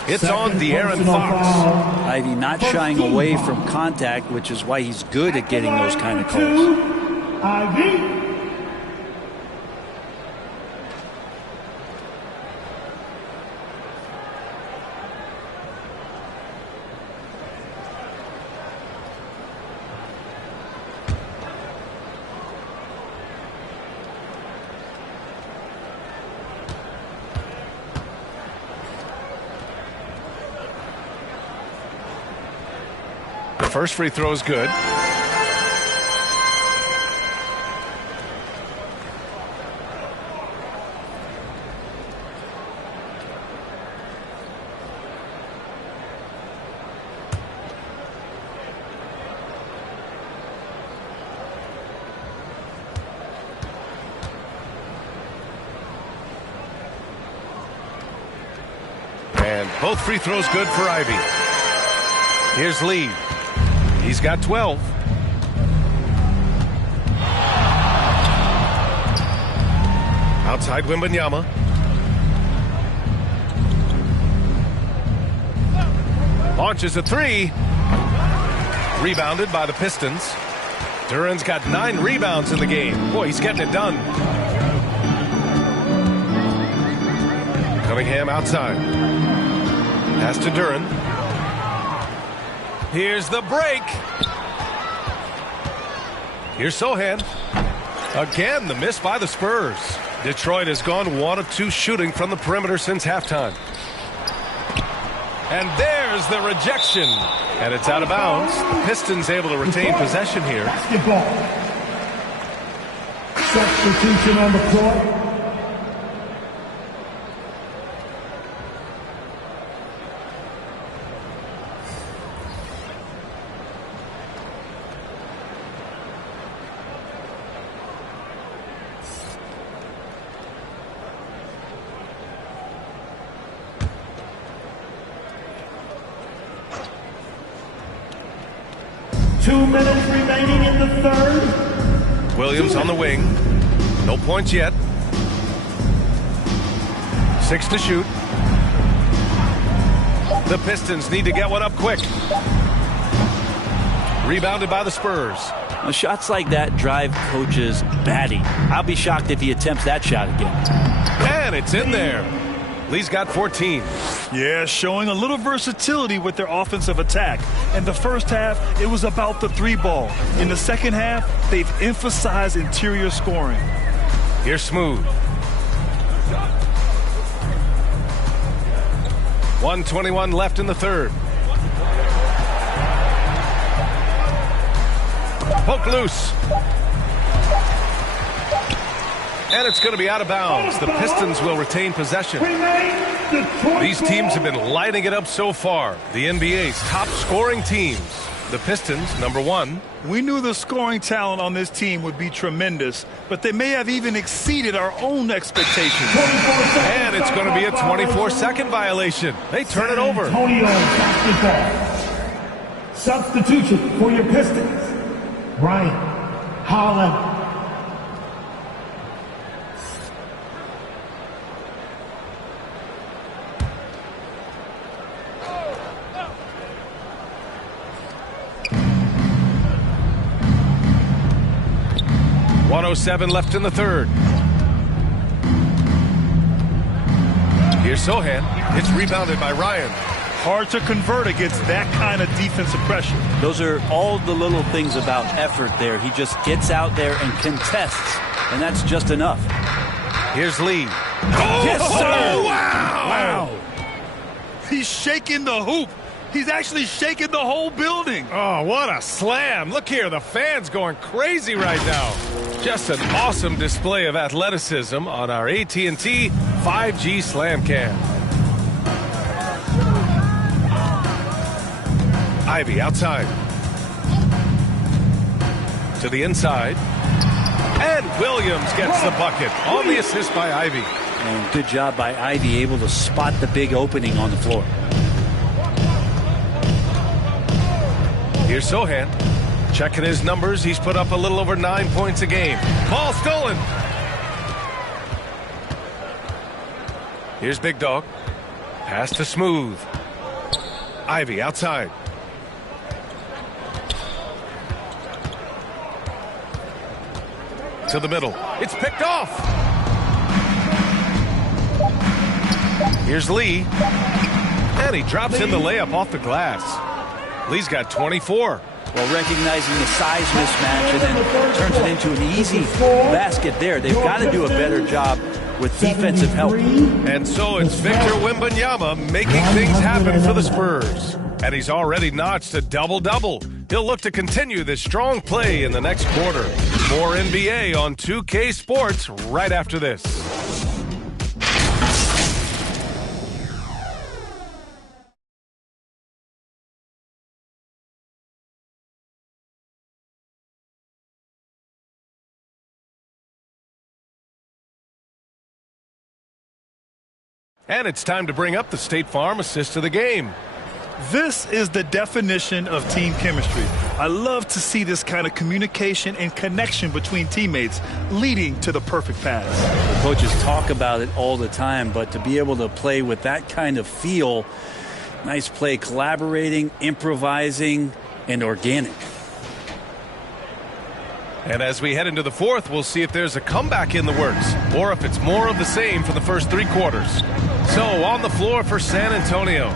It's on De'Aaron Fox. Ivy not shying away from contact, which is why he's good at getting those kind of calls. Ivy. First free throw is good. And both free throws good for Ivy. Here's Lee. He's got 12. Outside Wembanyama. Launches a 3. Rebounded by the Pistons. Duren's got 9 rebounds in the game. Boy, he's getting it done. Cunningham outside. Pass to Duren. Here's the break. Here's Sohan. Again, the miss by the Spurs. Detroit has gone 1 of 2 shooting from the perimeter since halftime. And there's the rejection. And it's out of bounds. The Pistons able to retain possession here. Basketball. Substitution on the court. Remaining in the third. Williams on the wing. No points yet. 6 to shoot. The Pistons need to get one up quick. Rebounded by the Spurs. Now, shots like that drive coaches batty. I'll be shocked if he attempts that shot again. And it's in there. Lee's got 14. Yeah, showing a little versatility with their offensive attack. In the first half, it was about the 3-ball. In the second half, they've emphasized interior scoring. Here's Smooth. 1:21 left in the third. Poke loose. And it's going to be out of bounds. The Pistons will retain possession. These teams have been lighting it up so far. The NBA's top scoring teams. The Pistons, number 1. We knew the scoring talent on this team would be tremendous, but they may have even exceeded our own expectations. And it's going to be a 24-second violation. They turn it over. Substitution for your Pistons. Ryan Holland. .107 left in the third. Here's Sohan. It's rebounded by Ryan. Hard to convert against that kind of defensive pressure. Those are all the little things about effort there. He just gets out there and contests, and that's just enough. Here's Lee. Oh, yes, sir! Oh, wow! He's shaking the hoop. He's actually shaking the whole building. Oh, what a slam. Look here, the fans going crazy right now. Just an awesome display of athleticism on our AT&T 5G Slam Cam. Ivy outside. To the inside. And Williams gets the bucket on the assist by Ivy. And good job by Ivy, able to spot the big opening on the floor. Here's Sohan. Checking his numbers. He's put up a little over 9 points a game. Ball stolen. Here's Big Dog. Pass to Smooth. Ivy outside. To the middle. It's picked off. Here's Lee. And he drops in the layup off the glass. Lee's got 24. Well, recognizing the size mismatch and then turns it into an easy basket there. They've got to do a better job with defensive help. And so it's Victor Wembanyama making things happen for the Spurs. And he's already notched a double-double. He'll look to continue this strong play in the next quarter. More NBA on 2K Sports right after this. And it's time to bring up the State Farm assist of the game. This is the definition of team chemistry. I love to see this kind of communication and connection between teammates leading to the perfect pass. The coaches talk about it all the time, but to be able to play with that kind of feel, nice play, collaborating, improvising, and organic. And as we head into the fourth, we'll see if there's a comeback in the works or if it's more of the same for the first 3 quarters. So on the floor for San Antonio,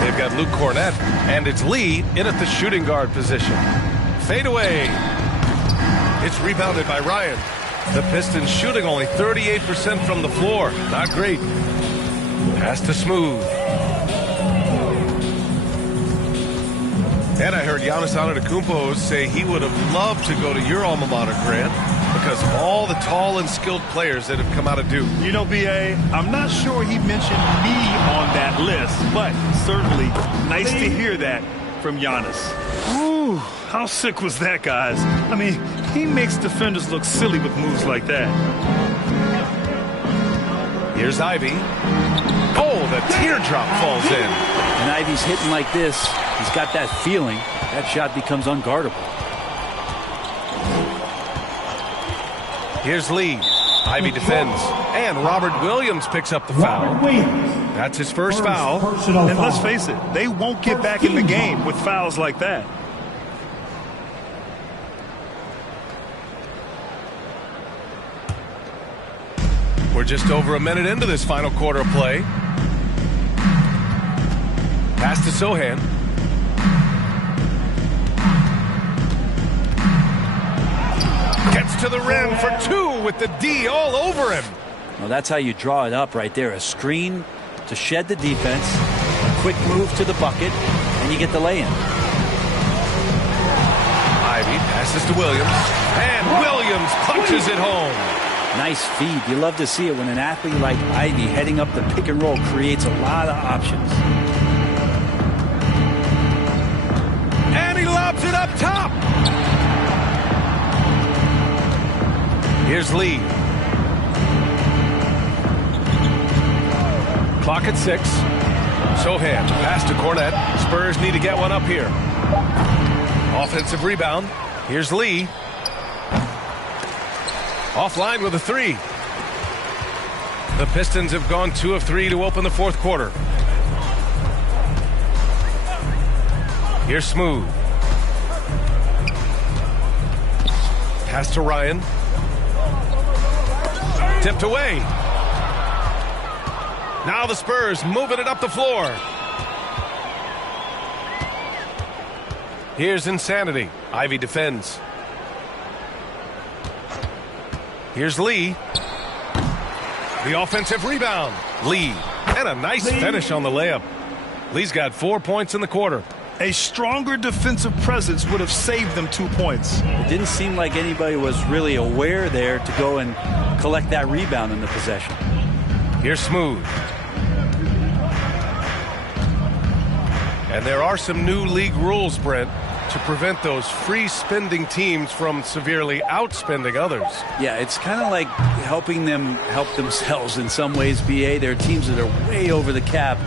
they've got Luke Cornett, and it's Lee in at the shooting guard position. Fade away. It's rebounded by Ryan. The Pistons shooting only 38% from the floor. Not great. Pass to Smooth. And I heard Giannis Antetokounmpo say he would have loved to go to your alma mater, Grant, because of all the tall and skilled players that have come out of Duke. You know, B.A., I'm not sure he mentioned me on that list, but certainly nice to hear that from Giannis. Ooh, how sick was that, guys? I mean, he makes defenders look silly with moves like that. Here's Ivy. Oh, the teardrop falls in. And Ivy's hitting like this. He's got that feeling. That shot becomes unguardable. Here's Lee. Ivy defends. And Robert Williams picks up the foul. That's his first foul. And let's face it, they won't get back in the game with fouls like that. We're just over a minute into this final quarter of play. Pass to Sohan. Gets to the rim for 2 with the D all over him. Well, that's how you draw it up right there. A screen to shed the defense, a quick move to the bucket, and you get the lay-in. Ivey passes to Williams, and Williams punches it home. Nice feed. You love to see it when an athlete like Ivey heading up the pick and roll creates a lot of options. And he lobs it up top. Here's Lee. Clock at 6. Sohan pass to Cornette. Spurs need to get one up here. Offensive rebound. Here's Lee. Offline with a 3. The Pistons have gone 2 of 3 to open the fourth quarter. Here's Smooth. Pass to Ryan. Tipped away. Now the Spurs moving it up the floor. Here's Insanity. Ivey defends. Here's Lee. The offensive rebound. Lee. And a nice finish on the layup. Lee's got 4 points in the quarter. A stronger defensive presence would have saved them 2 points. It didn't seem like anybody was really aware there to go and collect that rebound in the possession. Here's Smooth. And there are some new league rules, Brent, to prevent those free spending teams from severely outspending others. Yeah, it's kind of like helping them help themselves in some ways, BA. There are teams that are way over the cap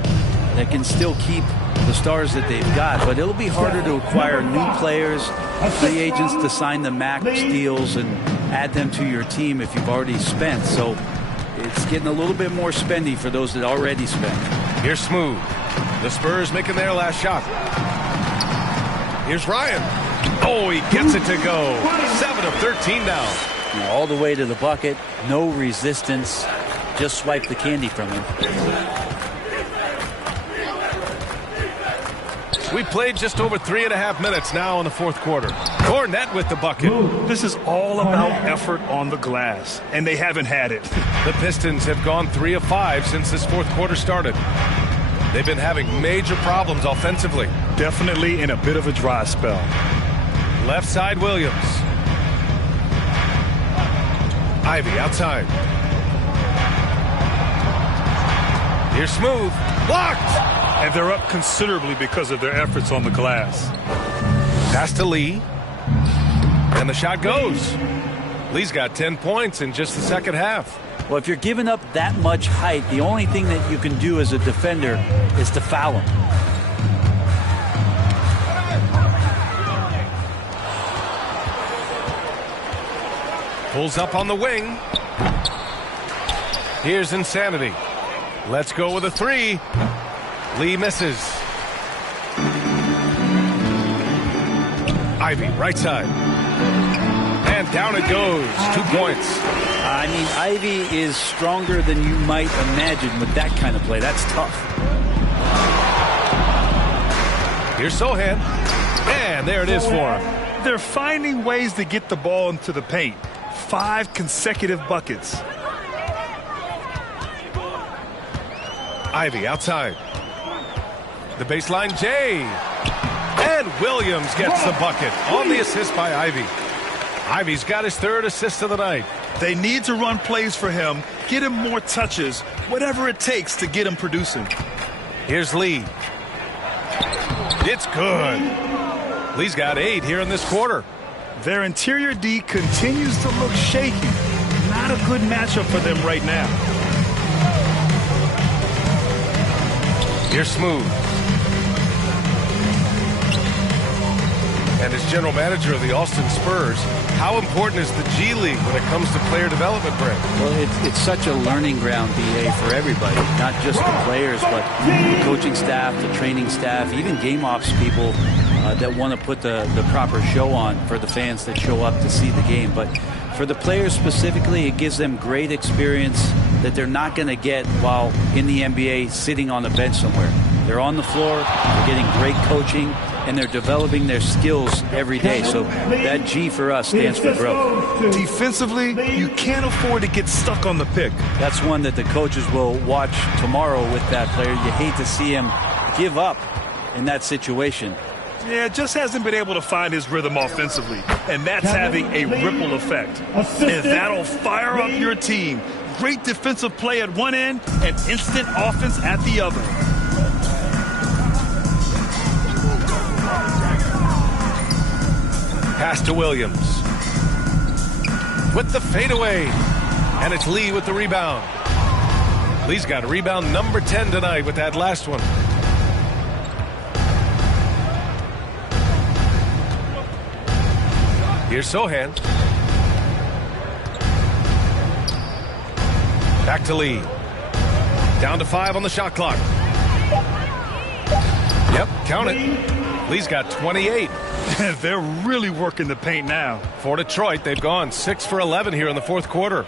that can still keep the stars that they've got, but it'll be harder to acquire new players, free agents to sign the max deals and add them to your team if you've already spent. So it's getting a little bit more spendy for those that already spent. Here's Smooth. The Spurs making their last shot. Here's Ryan. Oh, he gets it to go. 7 of 13 now. All the way to the bucket. No resistance. Just swipe the candy from him. We played just over 3.5 minutes now in the fourth quarter. Cornette with the bucket. This is all about effort on the glass, and they haven't had it. The Pistons have gone 3 of 5 since this fourth quarter started. They've been having major problems offensively. Definitely in a bit of a dry spell. Left side, Williams. Ivey outside. Here's Smooth. Blocked! And they're up considerably because of their efforts on the glass. Pass to Lee. And the shot goes. Lee's got 10 points in just the second half. Well, if you're giving up that much height, the only thing that you can do as a defender is to foul him. Pulls up on the wing. Here's Insanity. Let's go with a 3. Lee misses. Ivey, right side. And down it goes. 2 points. I mean, Ivey is stronger than you might imagine with that kind of play. That's tough. Here's Sohan. And there it is for him. They're finding ways to get the ball into the paint. 5 consecutive buckets. Ivey outside. The baseline, Jay. And Williams gets the bucket on the assist by Ivey. Ivey's got his 3rd assist of the night. They need to run plays for him, get him more touches, whatever it takes to get him producing. Here's Lee. It's good. Lee's got 8 here in this quarter. Their interior D continues to look shaky. Not a good matchup for them right now. Here's Smooth. And as general manager of the Austin Spurs, how important is the G League when it comes to player development, Brent? Well, it's such a learning ground, BA, for everybody, not just the players, but the coaching staff, the training staff, even game ops people that want to put the proper show on for the fans that show up to see the game. But for the players specifically, it gives them great experience that they're not going to get while in the NBA sitting on a bench somewhere. They're on the floor, they're getting great coaching, and they're developing their skills every day. So that G for us stands for growth. Defensively, you can't afford to get stuck on the pick. That's one that the coaches will watch tomorrow with that player. You hate to see him give up in that situation. Yeah, just hasn't been able to find his rhythm offensively, and that's having a ripple effect. And that'll fire up your team. Great defensive play at one end and instant offense at the other. Pass to Williams. With the fadeaway. And it's Lee with the rebound. Lee's got a rebound number 10 tonight with that last one. Here's Sohan. Back to Lee. Down to 5 on the shot clock. Yep, count it. Lee's got 28. They're really working the paint now. For Detroit, they've gone 6 for 11 here in the fourth quarter.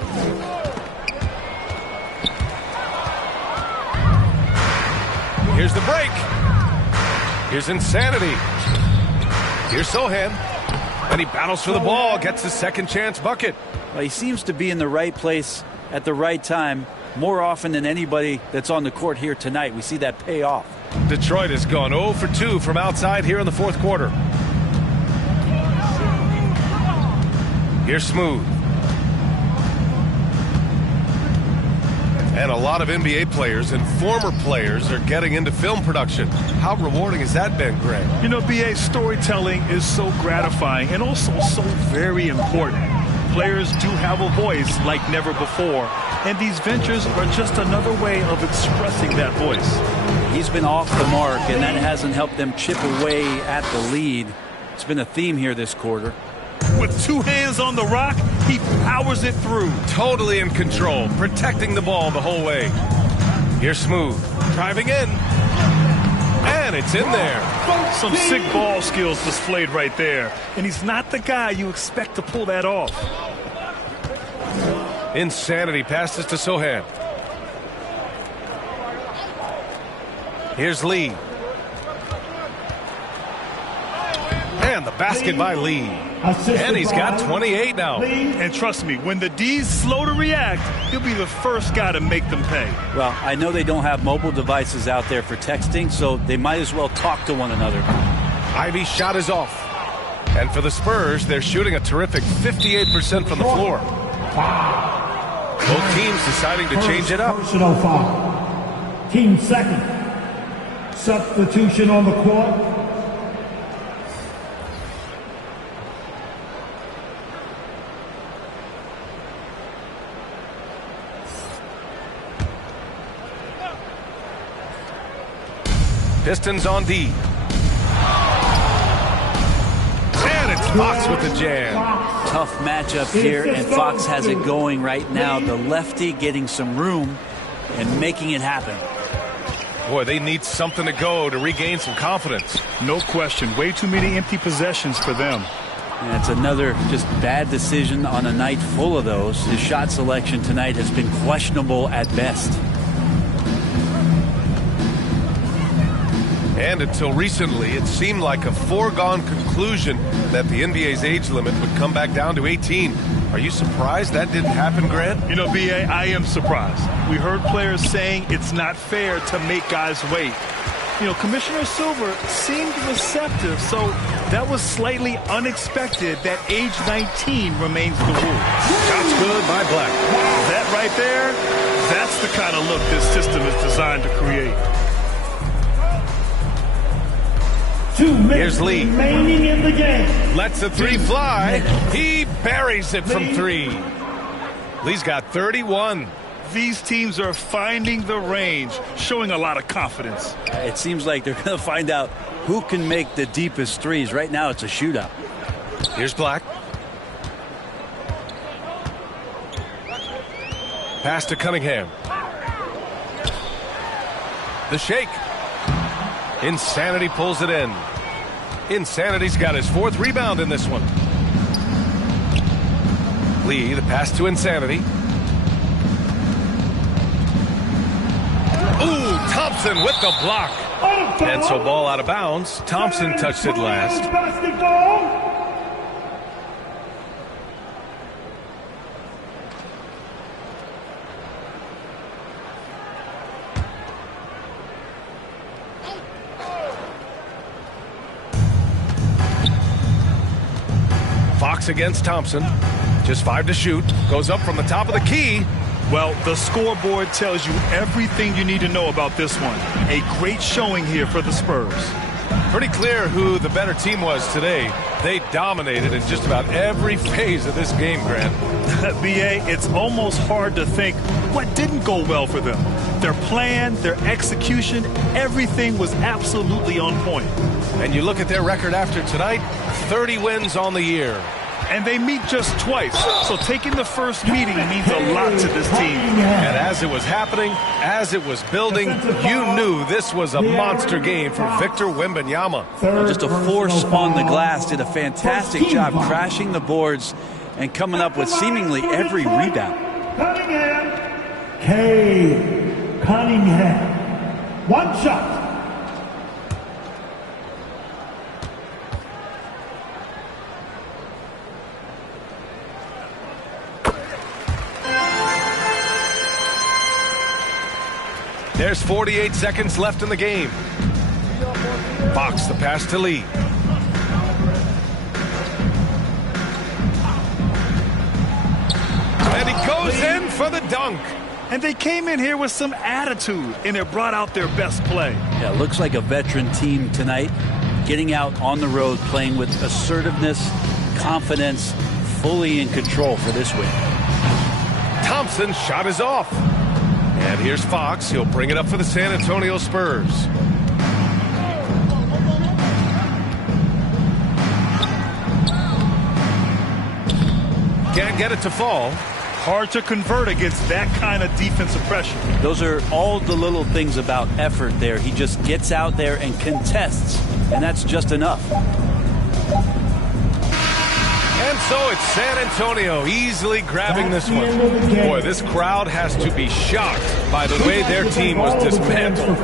Here's the break. Here's Insanity. Here's Sohan. And he battles for the ball, gets his second chance bucket. Well, he seems to be in the right place at the right time more often than anybody that's on the court here tonight. We see that pay off. Detroit has gone 0 for 2 from outside here in the fourth quarter. Here's Smooth. And a lot of NBA players and former players are getting into film production. How rewarding has that been, Greg? You know, BA, storytelling is so gratifying and also so very important. Players do have a voice like never before, and these ventures are just another way of expressing that voice. He's been off the mark, and that hasn't helped them chip away at the lead. It's been a theme here this quarter. With 2 hands on the rock, he powers it through. Totally in control, protecting the ball the whole way. Here's Smooth, driving in. And it's in there. Some sick ball skills displayed right there. And he's not the guy you expect to pull that off. Insanity passes to Sohan. Here's Lee. And the basket by Lee. And he's got 28 now. And trust me, when the D's slow to react, he'll be the first guy to make them pay. Well, I know they don't have mobile devices out there for texting, so they might as well talk to one another. Ivy's shot is off. And for the Spurs, they're shooting a terrific 58% from the floor. Both teams deciding to change it up. Personal foul. Team second. Substitution on the court. Pistons on D. And it's Fox with the jam. Tough matchup here, and Fox has it going right now. The lefty getting some room and making it happen. Boy, they need something to go to regain some confidence. No question. Way too many empty possessions for them. And it's another just bad decision on a night full of those. His shot selection tonight has been questionable at best. And until recently, it seemed like a foregone conclusion that the NBA's age limit would come back down to 18. Are you surprised that didn't happen, Grant? You know, BA, I am surprised. We heard players saying it's not fair to make guys wait. You know, Commissioner Silver seemed receptive, so that was slightly unexpected that age 19 remains the rule. Shots good by Black. That right there, that's the kind of look this system is designed to create. 2 minutes Here's Lee. remaining in the game. Lets the 3 fly. He buries it from 3. Lee's got 31. These teams are finding the range, showing a lot of confidence. It seems like they're going to find out who can make the deepest threes. Right now, it's a shootout. Here's Black. Pass to Cunningham. The shake. Insanity pulls it in. Insanity's got his 4th rebound in this one. Lee, the pass to Insanity. Ooh, Thompson with the block. And so ball out of bounds. Thompson touched it last. Basketball. Fox against Thompson. Just 5 to shoot. Goes up from the top of the key. Well, the scoreboard tells you everything you need to know about this one. A great showing here for the Spurs. Pretty clear who the better team was today. They dominated in just about every phase of this game, Grant. B.A., it's almost hard to think what didn't go well for them. Their plan, their execution, everything was absolutely on point. And you look at their record after tonight, 30 wins on the year. And they meet just twice, so taking the first meeting means a lot to this team. And as it was happening, as it was building, you knew this was a monster game for Victor Wembanyama. Just a force on the glass, did a fantastic job crashing the boards and coming up with seemingly every rebound. Cunningham. One shot. There's 48 seconds left in the game. Fox the pass to Lee. And he goes in for the dunk. And they came in here with some attitude, and it brought out their best play. Yeah, looks like a veteran team tonight, getting out on the road, playing with assertiveness, confidence, fully in control for this win. Thompson's shot is off. And here's Fox. He'll bring it up for the San Antonio Spurs. Can't get it to fall. Hard to convert against that kind of defensive pressure. Those are all the little things about effort there. He just gets out there and contests, and that's just enough. And so it's San Antonio easily grabbing this one. Boy, this crowd has to be shocked by the way their team was dismantled.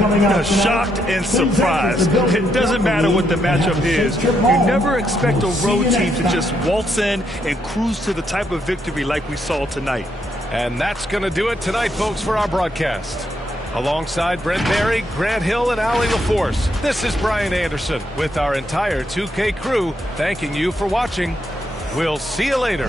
Shocked and surprised. It doesn't matter what the matchup is. You never expect a road team to just waltz in and cruise to the type of victory like we saw tonight. And that's going to do it tonight, folks, for our broadcast. Alongside Brent Barry, Grant Hill, and Allie LaForce, this is Brian Anderson with our entire 2K crew thanking you for watching. We'll see you later.